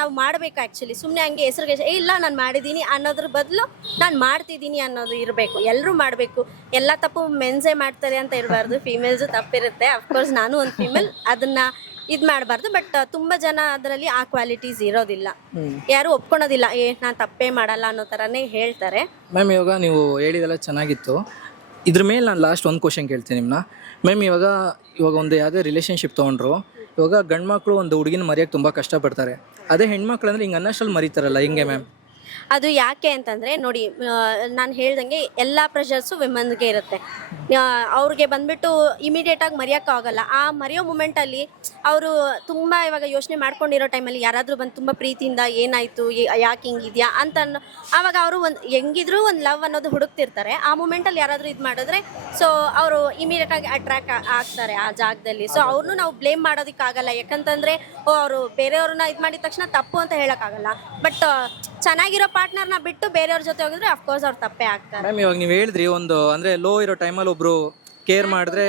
ನಾವು ಮಾಡಬೇಕು. ಆ್ಯಕ್ಚುಲಿ ಸುಮ್ಮನೆ ಹಂಗೆ ಹೆಸರಿಗೆ ಇಲ್ಲ ನಾನು ಮಾಡಿದ್ದೀನಿ ಅನ್ನೋದ್ರ ಬದಲು ನಾನು ಮಾಡ್ತಿದ್ದೀನಿ ಅನ್ನೋದು ಇರಬೇಕು. ಎಲ್ಲರೂ ಮಾಡಬೇಕು. ಎಲ್ಲ ತಪ್ಪು ಮೆನ್ಸೇ ಮಾಡ್ತಾರೆ ಅಂತ ಇರಬಾರ್ದು, ಫೀಮೇಲ್ಸು ತಪ್ಪಿರುತ್ತೆ. ಅಫ್ಕೋರ್ಸ್ ನಾನು ಒಂದು ಫೀಮೇಲ್, ಅದನ್ನ ಇದು ಮಾಡಬಾರ್ದು. ಬಟ್ ತುಂಬ ಜನ ಅದರಲ್ಲಿ ಆ ಕ್ವಾಲಿಟೀಸ್ ಇರೋದಿಲ್ಲ, ಯಾರು ಒಪ್ಕೊಳೋದಿಲ್ಲ. ನಾನು ತಪ್ಪೇ ಮಾಡಲ್ಲ ಅನ್ನೋ ಥರನೇ ಹೇಳ್ತಾರೆ. ಮ್ಯಾಮ್ ಇವಾಗ ನೀವು ಹೇಳಿದೆಲ್ಲ ಚೆನ್ನಾಗಿತ್ತು. ಇದ್ರ ಮೇಲೆ ನಾನು ಲಾಸ್ಟ್ ಒಂದು ಕ್ವಶನ್ ಕೇಳ್ತೀನಿ ನಿಮ್ಮನ್ನ. ಮ್ಯಾಮ್ ಇವಾಗ ಒಂದು ಯಾವುದೇ ರಿಲೇಷನ್ಶಿಪ್ ತೊಗೊಂಡ್ರು, ಇವಾಗ ಗಂಡು ಮಕ್ಕಳು ಒಂದು ಹುಡುಗಿನ ಮರೆಯೋಕ್ಕೆ ತುಂಬ ಕಷ್ಟಪಡ್ತಾರೆ. ಅದೇ ಹೆಣ್ಮಕ್ಳು ಅಂದರೆ ಹಿಂಗೆ ಅನ್ನಷ್ಟಲ್ಲಿ ಮರೀತಾರಲ್ಲ, ಹಿಂಗೆ ಮ್ಯಾಮ್? ಅದು ಯಾಕೆ ಅಂತಂದರೆ ನೋಡಿ, ನಾನು ಹೇಳ್ದಂಗೆ ಎಲ್ಲ ಪ್ರೆಷರ್ಸು ವಿಮನ್ಗೆ ಇರುತ್ತೆ. ಅವ್ರಿಗೆ ಬಂದ್ಬಿಟ್ಟು ಇಮಿಡಿಯೇಟಾಗಿ ಮರೆಯೋಕ್ಕಾಗಲ್ಲ. ಆ ಮರೆಯೋ ಮೂಮೆಂಟಲ್ಲಿ ಅವರು ತುಂಬ ಇವಾಗ ಯೋಚನೆ ಮಾಡ್ಕೊಂಡಿರೋ ಟೈಮಲ್ಲಿ ಯಾರಾದರೂ ಬಂದು ತುಂಬ ಪ್ರೀತಿಯಿಂದ ಏನಾಯಿತು, ಯಾಕೆ ಹಿಂಗಿದೆಯಾ ಅಂತ ಆವಾಗ ಅವರು ಹೆಂಗಿದ್ರು ಒಂದು ಲವ್ ಅನ್ನೋದು ಹುಡುಕ್ತಿರ್ತಾರೆ. ಆ ಮೂಮೆಂಟಲ್ಲಿ ಯಾರಾದರೂ ಇದು ಮಾಡಿದ್ರೆ ಸೊ ಅವರು ಇಮಿಡಿಯೇಟಾಗಿ ಅಟ್ರ್ಯಾಕ್ಟ್ ಆಗ್ತಾರೆ ಆ ಜಾಗದಲ್ಲಿ. ಸೊ ಅವ್ರನ್ನೂ ನಾವು ಬ್ಲೇಮ್ ಮಾಡೋದಕ್ಕಾಗಲ್ಲ. ಯಾಕಂತಂದರೆ ಅವರು ಬೇರೆಯವ್ರನ್ನ ಇದು ಮಾಡಿದ ತಕ್ಷಣ ತಪ್ಪು ಅಂತ ಹೇಳೋಕ್ಕಾಗಲ್ಲ. ಬಟ್ ಚೆನ್ನಾಗಿರೋ ಪಾರ್ಟ್ನರ್ನ ಬಿಟ್ಟು ಬೇರೆಯವ್ರ ಜೊತೆ ಹೋಗಿದ್ರೆ ಅಫ್ಕೋರ್ಸ್ ಅವ್ರು ತಪ್ಪೇ ಆಗ್ತಾರೆ. ಮ್ಯಾಮ್ ಇವಾಗ ನೀವು ಹೇಳಿದ್ರಿ ಒಂದು ಅಂದರೆ ಲೋ ಇರೋ ಟೈಮಲ್ಲಿ ಒಬ್ಬರು ಕೇರ್ ಮಾಡಿದ್ರೆ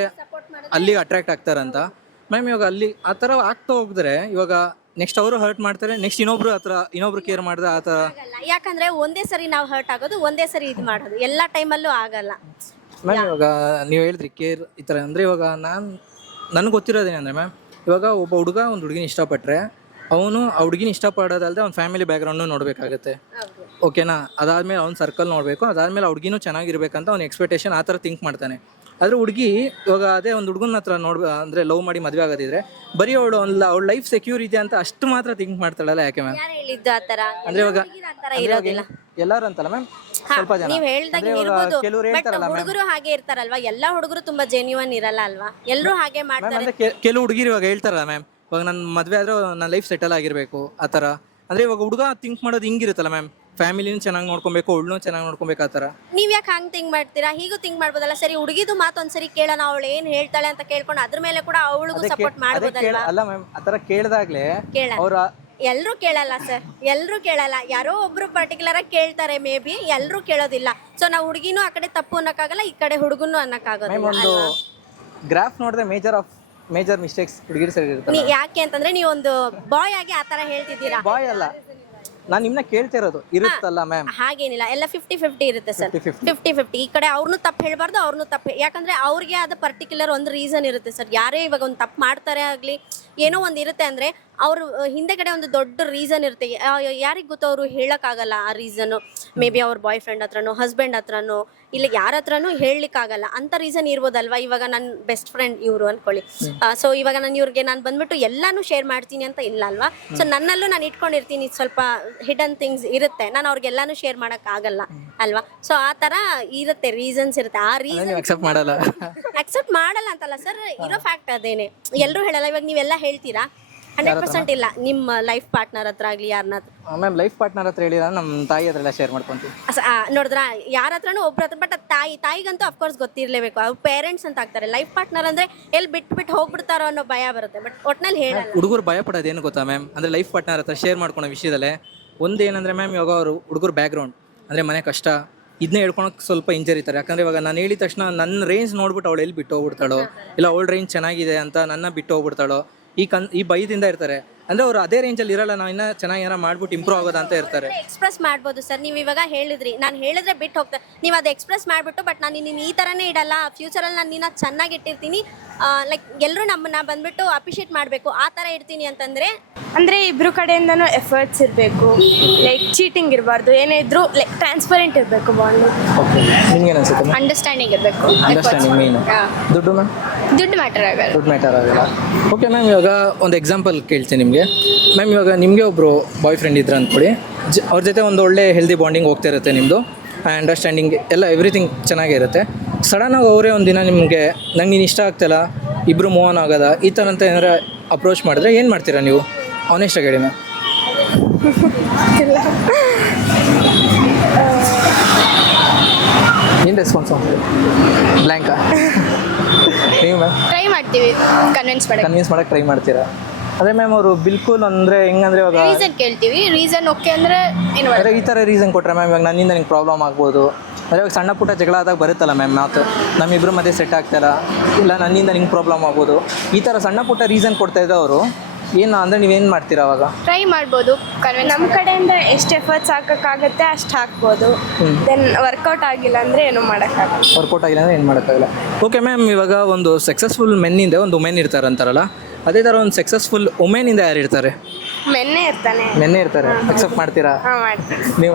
ಅಲ್ಲಿ ಅಟ್ರಾಕ್ಟ್ ಆಗ್ತಾರಂತ. ಮ್ಯಾಮ್ ಇವಾಗ ಅಲ್ಲಿ ಆ ಥರ ಆಗ್ತಾ ಹೋಗಿದ್ರೆ ಇವಾಗ ನೆಕ್ಸ್ಟ್ ಅವರು ಹರ್ಟ್ ಮಾಡ್ತಾರೆ, ನೆಕ್ಸ್ಟ್ ಇನ್ನೊಬ್ರು ಕೇರ್ ಮಾಡಿದ್ರೆ ಆ ಥರ ಯಾಕಂದರೆ ಒಂದೇ ಸರಿ ನಾವು ಹರ್ಟ್ ಆಗೋದು, ಒಂದೇ ಸರಿ ಇದು ಮಾಡೋದು ಎಲ್ಲ ಟೈಮಲ್ಲೂ ಆಗಲ್ಲ. ಮ್ಯಾಮ್ ಇವಾಗ ನೀವು ಹೇಳಿದ್ರಿ ಕೇರ್ ಈ ಥರ ಅಂದರೆ ಇವಾಗ ನನಗೆ ಗೊತ್ತಿರೋದೇನೆಂದರೆ ಮ್ಯಾಮ್, ಇವಾಗ ಒಬ್ಬ ಹುಡುಗ ಒಂದು ಹುಡುಗಿನ ಇಷ್ಟಪಟ್ಟರೆ ಅವನು ಆ ಹುಡುಗಿನ ಇಷ್ಟಪಡೋದಲ್ಲದೆ ಅವ್ನ ಫ್ಯಾಮಿಲಿ ಬ್ಯಾಕ್ಗ್ರೌಂಡ್ನು ನೋಡಬೇಕಾಗುತ್ತೆ. ಓಕೆನಾ? ಅದಾದಮೇಲೆ ಅವ್ನ ಸರ್ಕಲ್ ನೋಡಬೇಕು, ಅದಾದಮೇಲೆ ಆ ಹುಡುಗಿನೂ ಚೆನ್ನಾಗಿರ್ಬೇಕಂತ ಅವ್ನ ಎಕ್ಸ್ಪೆಕ್ಟೇಷನ್ ಆ ಥರ ಥಿಂಕ್ ಮಾಡ್ತಾನೆ. ಆದರೆ ಹುಡುಗಿ ಇವಾಗ ಅದೇ ಒಂದು ಹುಡುಗನ ಹತ್ರ ಅಂದರೆ ಲವ್ ಮಾಡಿ ಮದುವೆ ಆಗೋದಿದ್ರೆ ಬರೀ ಅವಳ ಲೈಫ್ ಸೆಕ್ಯೂರ್ ಇದೆ ಅಂತ ಅಷ್ಟು ಮಾತ್ರ ಥಿಂಕ್ ಮಾಡ್ತಾಳಲ್ಲ, ಯಾಕೆ ಮ್ಯಾಮ್? ಯಾರು ಹೇಳಿದ್ದು ಆ ಥರ? ಅಂದರೆ ಇವಾಗ ಇರೋದಿಲ್ಲ ಎಲ್ಲರೂ ಅಂತಲ್ಲ ಮ್ಯಾಮ್, ಸ್ವಲ್ಪ ಜನ ನೀವು ಹೇಳ್ದಂಗೆ ಇರ್ಬೋದು. ಕೆಲವರು ಬಟ್ ಹೇಳ್ತಾರಲ್ಲ ಮ್ಯಾಮ್, ಹುಡುಗರು ಹಾಗೆ ಇರ್ತಾರಲ್ವಾ, ಎಲ್ಲ ಹುಡುಗರು ತುಂಬಾ ಜೆನ್ಯೂನ್ ಇರಲ್ಲ ಅಲ್ವಾ, ಎಲ್ಲರೂ ಹಾಗೆ ಮಾಡ್ತಾರೆ. ಅಂದರೆ ಕೆಲವು ಹುಡುಗಿರು ಇವಾಗ ಹೇಳ್ತಾರಲ್ಲ ಮ್ಯಾಮ್, ಇವಾಗ ನನ್ನ ಮದುವೆ ಆದರೂ ನನ್ನ ಲೈಫ್ ಸೆಟಲ್ ಆಗಿರಬೇಕು ಆ ಥರ. ಅಂದರೆ ಇವಾಗ ಹುಡುಗ ಥಿಂಕ್ ಮಾಡೋದು ಹಿಂಗಿರುತ್ತಲ್ಲ ಮ್ಯಾಮ್, ಫ್ಯಾಮಿಲಿನೂ ಚೆನ್ನಾಗಿ ನೋಡ್ಕೊಬೇಕು, ಅವಳನ್ನೂ ಚೆನ್ನಾಗಿ ನೋಡ್ಕೊಬೇಕು ಆ ಥರ. ನೀವ್ ಯಾಕೆ ಹಂಗೆ ಥಿಂಕ್ ಮಾಡ್ತೀರಾ? ಹೀಗೂ ಥಿಂಕ್ ಮಾಡ್ಬೋದಲ್ಲ. ಸರಿ, ಹುಡುಗಿದು ಮಾತೊಂದ್ಸರಿ ಕೇಳೋಣ, ಅವಳು ಏನ್ ಹೇಳ್ತಾಳೆ ಅಂತ ಕೇಳ್ಕೊಂಡು ಅದ್ರ ಮೇಲೆ ಕೂಡ ಅವಳಿಗೂ ಸಪೋರ್ಟ್ ಮಾಡ್ಬೋದಲ್ವಾ? ಅಲ್ಲ ಮ್ಯಾಮ್, ಆ ಥರ ಕೇಳಿದಾಗ್ಲೇ ಅವ್ರ ಎಲ್ಲರೂ ಕೇಳಲ್ಲ ಸರ್, ಎಲ್ಲರೂ ಕೇಳಲ್ಲ. ಯಾರೋ ಒಬ್ರು ಪರ್ಟಿಕ್ಯುಲರ್ ಆಗಿ ಕೇಳ್ತಾರೆ, ಮೇ ಬಿ ಎಲ್ಲರೂ ಕೇಳೋದಿಲ್ಲ. ಸೊ ನಾವು ಹುಡುಗಿನೂ ಆ ಕಡೆ ತಪ್ಪು ಅನ್ನಕ್ಕಾಗಲ್ಲ, ಈ ಕಡೆ ಹುಡುಗನೂ ಅನ್ನಕ್ಕಾಗೋದಿಲ್ಲ. ಒಂದು ಗ್ರಾಫ್ ನೋಡಿದ್ರೆ ಮೇಜರ್ ಮಿಸ್ಟೇಕ್ಸ್ ಹುಡುಗಿರು ಸರಿ ಇರುತ್ತೆ. ಯಾಕೆ ಅಂತಂದ್ರೆ ನೀವು ಒಂದು ಬಾಯ್ ಆಗಿ ಆ ತರ ಹೇಳ್ತಿದ್ದೀರಾ. ಬಾಯ್ ಅಲ್ಲ, ನಾನು ನಿಮ್ಮನ್ನ ಕೇಳ್ತಿರೋದು ಇರುತ್ತಲ್ಲ ಮ್ಯಾಮ್. ಹಾಗೇನಿಲ್ಲ, ಎಲ್ಲ 50-50 ಇರುತ್ತೆ ಸರ್. 50-50 ಈ ಕಡೆ ಅವ್ರನ್ನೂ ತಪ್ಪು ಹೇಳ್ಬಾರ್ದು, ಅವ್ರನ್ನೂ ತಪ್ಪು. ಯಾಕಂದ್ರೆ ಅವ್ರಿಗೆ ಆದ ಪರ್ಟಿಕ್ಯುಲರ್ ಒಂದು ರೀಸನ್ ಇರುತ್ತೆ ಸರ್. ಯಾರೇ ಇವಾಗ ಒಂದು ತಪ್ಪು ಮಾಡ್ತಾರೆ ಆಗಲಿ, ಏನೋ ಒಂದು ಇರುತ್ತೆ ಅಂದರೆ ಅವರು ಹಿಂದೆಗಡೆ ಒಂದು ದೊಡ್ಡ ರೀಸನ್ ಇರುತ್ತೆ. ಯಾರಿಗೆ ಗೊತ್ತು, ಅವರು ಹೇಳೋಕ್ಕಾಗಲ್ಲ ಆ ರೀಸನ್ನು. ಮೇ ಬಿ ಅವ್ರ ಬಾಯ್ ಫ್ರೆಂಡ್ ಹತ್ರನೋ, ಹಸ್ಬೆಂಡ್ ಹತ್ರನೋ, ಇಲ್ಲ ಯಾರ ಹತ್ರನೂ ಹೇಳಲಿಕ್ಕಾಗಲ್ಲ ಅಂತ ರೀಸನ್ ಇರ್ಬೋದಲ್ವಾ. ಇವಾಗ ನನ್ನ ಬೆಸ್ಟ್ ಫ್ರೆಂಡ್ ಇವರು ಅಂದ್ಕೊಳ್ಳಿ. ಸೊ ಇವಾಗ ನಾನು ಇವ್ರಿಗೆ ನಾನು ಬಂದ್ಬಿಟ್ಟು ಎಲ್ಲನೂ ಶೇರ್ ಮಾಡ್ತೀನಿ ಅಂತ ಇಲ್ಲ ಅಲ್ವಾ. ಸೊ ನನ್ನಲ್ಲೂ ನಾನು ಇಟ್ಕೊಂಡಿರ್ತೀನಿ ಸ್ವಲ್ಪ ಹಿಡನ್ ಥಿಂಗ್ಸ್ ಇರುತ್ತೆ, ನಾನು ಅವ್ರಿಗೆಲ್ಲಾನು ಶೇರ್ ಮಾಡೋಕ್ಕಾಗಲ್ಲ ಅಲ್ವಾ. ಸೊ ಆ ಥರ ಇರುತ್ತೆ, ರೀಸನ್ಸ್ ಇರುತ್ತೆ. ಆ ರೀಸನ್ ಅಕ್ಸೆಪ್ಟ್ ಮಾಡಲ್ಲ ಅಂತಲ್ಲ ಸರ್, ಇರೋ ಫ್ಯಾಕ್ಟ್ ಅದೇನೆ. ಎಲ್ಲರೂ ಹೇಳಲ್ಲ. ಇವಾಗ ನೀವೆಲ್ಲ ಹೇಳ್ತೀರಾ 100% ಇಲ್ಲ ನಿಮ್ಮ ಲೈಫ್ ಪಾರ್ಟ್ನರ್ ಹತ್ರ ಆಗಲಿ ಯಾರನ್ನ ಮ್ಯಾಮ್. ಲೈಫ್ ಪಾರ್ಟ್ನರ್ ಹತ್ರ ಹೇಳಿದ್ರೆ ನಮ್ಮ ತಾಯಿ ಹತ್ರ ಎಲ್ಲ ಶೇರ್ ಮಾಡ್ಕೊಂತೀವಿ. ನೋಡಿದ್ರ, ಯಾರ ಹತ್ರನೂ ಒಬ್ರ ಹತ್ರ. ಬಟ್ ತಾಯಿಗಂತೂ ಅಫ್ಕೋರ್ಸ್ ಗೊತ್ತಿರಲೇಬೇಕು, ಅವ್ರ ಪೇರೆಂಟ್ಸ್ ಅಂತ ಆಗ್ತಾರೆ. ಲೈಫ್ ಪಾರ್ಟ್ನರ್ ಅಂದರೆ ಎಲ್ಲಿ ಬಿಟ್ಟು ಹೋಗ್ಬಿಡ್ತಾರೋ ಅನ್ನೋ ಭಯ ಬರುತ್ತೆ. ಬಟ್ ಒಟ್ನಲ್ಲಿ ಹೇಳಲ್ಲ. ಹುಡುಗರು ಭಯ ಪಡೋದೇನು ಗೊತ್ತಾ ಮ್ಯಾಮ್, ಅಂದರೆ ಲೈಫ್ ಪಾರ್ಟ್ನರ್ ಹತ್ರ ಶೇರ್ ಮಾಡ್ಕೊಳೋ ವಿಷಯದಲ್ಲೇ ಒಂದು ಏನಂದರೆ ಮ್ಯಾಮ್, ಇವಾಗ ಅವರು ಹುಡುಗರು ಬ್ಯಾಕ್ಗ್ರೌಂಡ್ ಅಂದರೆ ಮನೆ ಕಷ್ಟ ಇದನ್ನೇ ಹೇಳ್ಕೊಳಕ್ಕೆ ಸ್ವಲ್ಪ ಹಿಂಜರಿತಾರೆ. ಯಾಕಂದರೆ ಇವಾಗ ನಾನು ಹೇಳಿದ ತಕ್ಷಣ ನನ್ನ ರೇಂಜ್ ನೋಡ್ಬಿಟ್ಟು ಅವಳು ಎಲ್ಲಿ ಬಿಟ್ಟು ಹೋಗ್ಬಿಡ್ತಾಳೋ, ಇಲ್ಲ ಅವಳ ರೇಂಜ್ ಚೆನ್ನಾಗಿದೆ ಅಂತ ನನ್ನ ಬಿಟ್ಟು ಹೋಗ್ಬಿಡ್ತಾಳೋ, ಈ ಭಯದಿಂದ ಇರ್ತಾರೆ. ಅಂದರೆ ಅವರು ಅದೇ ರೇಂಜಲ್ಲಿ ಇರಲ್ಲ, ನಾವು ಇನ್ನೂ ಚೆನ್ನಾಗಿ ಏನೋ ಮಾಡ್ಬಿಟ್ಟು ಇಂಪ್ರೂವ್ ಆಗೋದು ಅಂತ ಇರ್ತಾರೆ. ಎಕ್ಸ್ಪ್ರೆಸ್ ಮಾಡ್ಬೋದು ಸರ್. ನೀವು ಇವಾಗ ಹೇಳಿದ್ರಿ, ನಾನು ಹೇಳಿದ್ರೆ ಬಿಟ್ಟು ಹೋಗ್ತಾರೆ. ನೀವು ಅದು ಎಕ್ಸ್ಪ್ರೆಸ್ ಮಾಡಿಬಿಟ್ಟು, ಬಟ್ ನಾನು ನಿನ್ನ ಈ ಥರನೇ ಇಡಲ್ಲ, ಫ್ಯೂಚರಲ್ಲಿ ನಾನು ನಿನ್ನ ಚೆನ್ನಾಗಿ ಇಟ್ಟಿರ್ತೀನಿ, ಲೈಕ್ ಎಲ್ಲರೂ ನಮ್ಮನ್ನ ಬಂದ್ಬಿಟ್ಟು ಅಪ್ರಿಷಿಯೇಟ್ ಮಾಡಬೇಕು, ಆ ಥರ ಇರ್ತೀನಿ ಅಂತಂದರೆ. ಅಂದರೆ ಇಬ್ಬರು ಕಡೆಯಿಂದನೂ ಎಫರ್ಟ್ಸ್ ಇರಬೇಕು. ಲೈಕ್ ಚೀಟಿಂಗ್ ಇರಬಾರ್ದು, ಏನೇ ಇದ್ರೂ ಲೈಕ್ ಟ್ರಾನ್ಸ್ಪರೆಂಟ್ ಇರಬೇಕು ಬಾಂಡು. ನಿಮ್ಗೇನು ಅನ್ಸುತ್ತೆ? ಅಂಡರ್ಸ್ಟ್ಯಾಂಡಿಂಗ್ ಇರಬೇಕು. Understanding main. ದುಡ್ಡು ಮ್ಯಾಮ್? ದುಡ್ಡು ಮ್ಯಾಟರ್ ಆಗಲ್ಲ. ಓಕೆ ಮ್ಯಾಮ್, ಇವಾಗ ಒಂದು ಎಕ್ಸಾಂಪಲ್ ಕೇಳ್ತೀನಿ ನಿಮಗೆ. ಮ್ಯಾಮ್ ಇವಾಗ ನಿಮಗೆ ಒಬ್ಬರು ಬಾಯ್ ಫ್ರೆಂಡ್ ಇದ್ರೆ ಅಂದ್ಕೊಳ್ಳಿ, ಅವ್ರ ಜೊತೆ ಒಂದು ಒಳ್ಳೆ ಹೆಲ್ದಿ ಬಾಂಡಿಂಗ್ ಹೋಗ್ತಾ ಇರುತ್ತೆ ನಿಮ್ಮದು, ಅಂಡರ್ಸ್ಟ್ಯಾಂಡಿಂಗ್ ಎಲ್ಲ ಎವ್ರಿಥಿಂಗ್ ಚೆನ್ನಾಗೇ ಇರುತ್ತೆ. ಸಡನ್ನಾಗಿ ಅವರೇ ಒಂದು ದಿನ ನಿಮಗೆ ನಂಗೆ ನೀನು ಇಷ್ಟ ಆಗ್ತಿಲ್ಲ, ಇಬ್ಬರು ಮೂವ್ ಆನ್ ಆಗೋದ ಈ ಥರ ಅಂತ ಏನಾರ ಅಪ್ರೋಚ್ ಮಾಡಿದ್ರೆ ಏನು ಮಾಡ್ತೀರಾ ನೀವು? ಆನೆಸ್ಟಾಗಿ ಹೇಳಿ ಮ್ಯಾಮ್. ರೆಸ್ಪಾನ್ಸು ಬ್ಲ್ಯಾಂಕಾ ನೀವು ಮ್ಯಾಮ್ ಟ್ರೈ ಮಾಡ್ತೀವಿ ಕನ್ವಿನ್ಸ್ ಮಾಡೋಕ್ಕೆ ಟ್ರೈ ಮಾಡ್ತೀರಾ? ಅದೇ ಮ್ಯಾಮ್ ಅವರು ಬಿಲ್ಕುಲ್ ಅಂದರೆ ಹೆಂಗಂದ್ರೆ ಇವಾಗ ರೀಸನ್ ಕೇಳ್ತೀವಿ, ರೀಸನ್ ಓಕೆ ಅಂದರೆ ಏನು ಅಂದರೆ ಈ ಥರ ರೀಸನ್ ಕೊಟ್ಟರೆ ಮ್ಯಾಮ್ ಇವಾಗ ನನ್ನಿಂದ ನಿಂಗೆ ಪ್ರಾಬ್ಲಮ್ ಆಗ್ಬೋದು. ಅಂದರೆ ಇವಾಗ ಸಣ್ಣ ಪುಟ್ಟ ಜಗಳ ಆದಾಗ ಬರುತ್ತಲ್ಲ ಮ್ಯಾಮ್ ಮಾತು, ನಮ್ಮಿಬ್ಬರ ಮಧ್ಯೆ ಸೆಟ್ ಆಗ್ತಾರ, ಇಲ್ಲ ನನ್ನಿಂದ ನಿಂಗೆ ಪ್ರಾಬ್ಲಮ್ ಆಗ್ಬೋದು, ಈ ಥರ ಸಣ್ಣ ಪುಟ್ಟ ರೀಸನ್ ಕೊಡ್ತಾ ಇದ್ದ ಅವರು ಏನು ಅಂದರೆ ನೀವೇನು ಮಾಡ್ತೀರಾ ಅವಾಗ? ಟ್ರೈ ಮಾಡ್ಬೋದು. ನಮ್ಮ ಕಡೆಯಿಂದ ಎಷ್ಟು ಎಫರ್ಟ್ಸ್ ಹಾಕೋಕ್ಕಾಗತ್ತೆ ಅಷ್ಟು ಹಾಕ್ಬೋದು. ದೆನ್ ವರ್ಕೌಟ್ ಆಗಿಲ್ಲ ಅಂದರೆ ಏನೂ ಮಾಡೋಕ್ಕಾಗಲ್ಲ. ವರ್ಕೌಟ್ ಆಗಿಲ್ಲ ಅಂದರೆ ಏನು ಮಾಡೋಕ್ಕಾಗಲ್ಲ. ಓಕೆ ಮ್ಯಾಮ್, ಇವಾಗ ಒಂದು ಸಕ್ಸಸ್ಫುಲ್ ಮೆನ್ನಿಂದ ಒಂದು ವುಮೆನ್ ಇರ್ತಾರೆ ಅಂತಾರಲ್ಲ, ಅದೇ ಥರ ಒಂದು ಸಕ್ಸಸ್ಫುಲ್ ವುಮೆನಿಂದ ಯಾರು ಇರ್ತಾರೆ? ಮೆನ್ನೇ ಇರ್ತಾನೆ. ಮೆನ್ನೇ ಇರ್ತಾರೆ. ಅಕ್ಸೆಪ್ಟ್ ಮಾಡ್ತೀರಾ ಮಾಡ್ತೀನಿ. ನೀವು?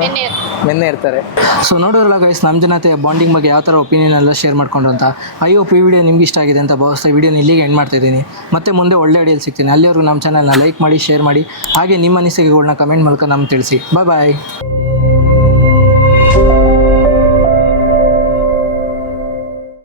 ಮೆನ್ನೇ ಇರ್ತಾರೆ. ಸೊ ನೋಡೋರಲ್ಲ ಗೈಸ್, ನಮ್ಮ ಜನತೆ ಬಾಂಡಿಂಗ್ ಬಗ್ಗೆ ಯಾವ ಥರ ಒಪಿನಿಯನ್ ಎಲ್ಲ ಶೇರ್ ಮಾಡ್ಕೊಂಡ್ರು ಅಂತ. ಐ ಹೋಪ್ ಈ ವಿಡಿಯೋ ನಿಮ್ಗೆ ಇಷ್ಟ ಆಗಿದೆ ಅಂತ ಭಾವಿಸ್ತಾ ವಿಡಿಯೋನ ಇಲ್ಲಿಗೆ ಎಂಡ್ ಮಾಡ್ತಾಯಿದ್ದೀನಿ. ಮತ್ತೆ ಮುಂದೆ ಒಳ್ಳೆ ಅಡಿಯಲ್ಲಿ ಸಿಗ್ತೀನಿ. ಅಲ್ಲಿವರೆಗೂ ನಮ್ಮ ಚಾನಲ್ನ ಲೈಕ್ ಮಾಡಿ, ಶೇರ್ ಮಾಡಿ, ಹಾಗೆ ನಿಮ್ಮ ಅನಿಸಿಕೆಗಳನ್ನ ಕಮೆಂಟ್ ಮೂಲಕ ನಮ್ಗೆ ತಿಳಿಸಿ. ಬಾಯ್.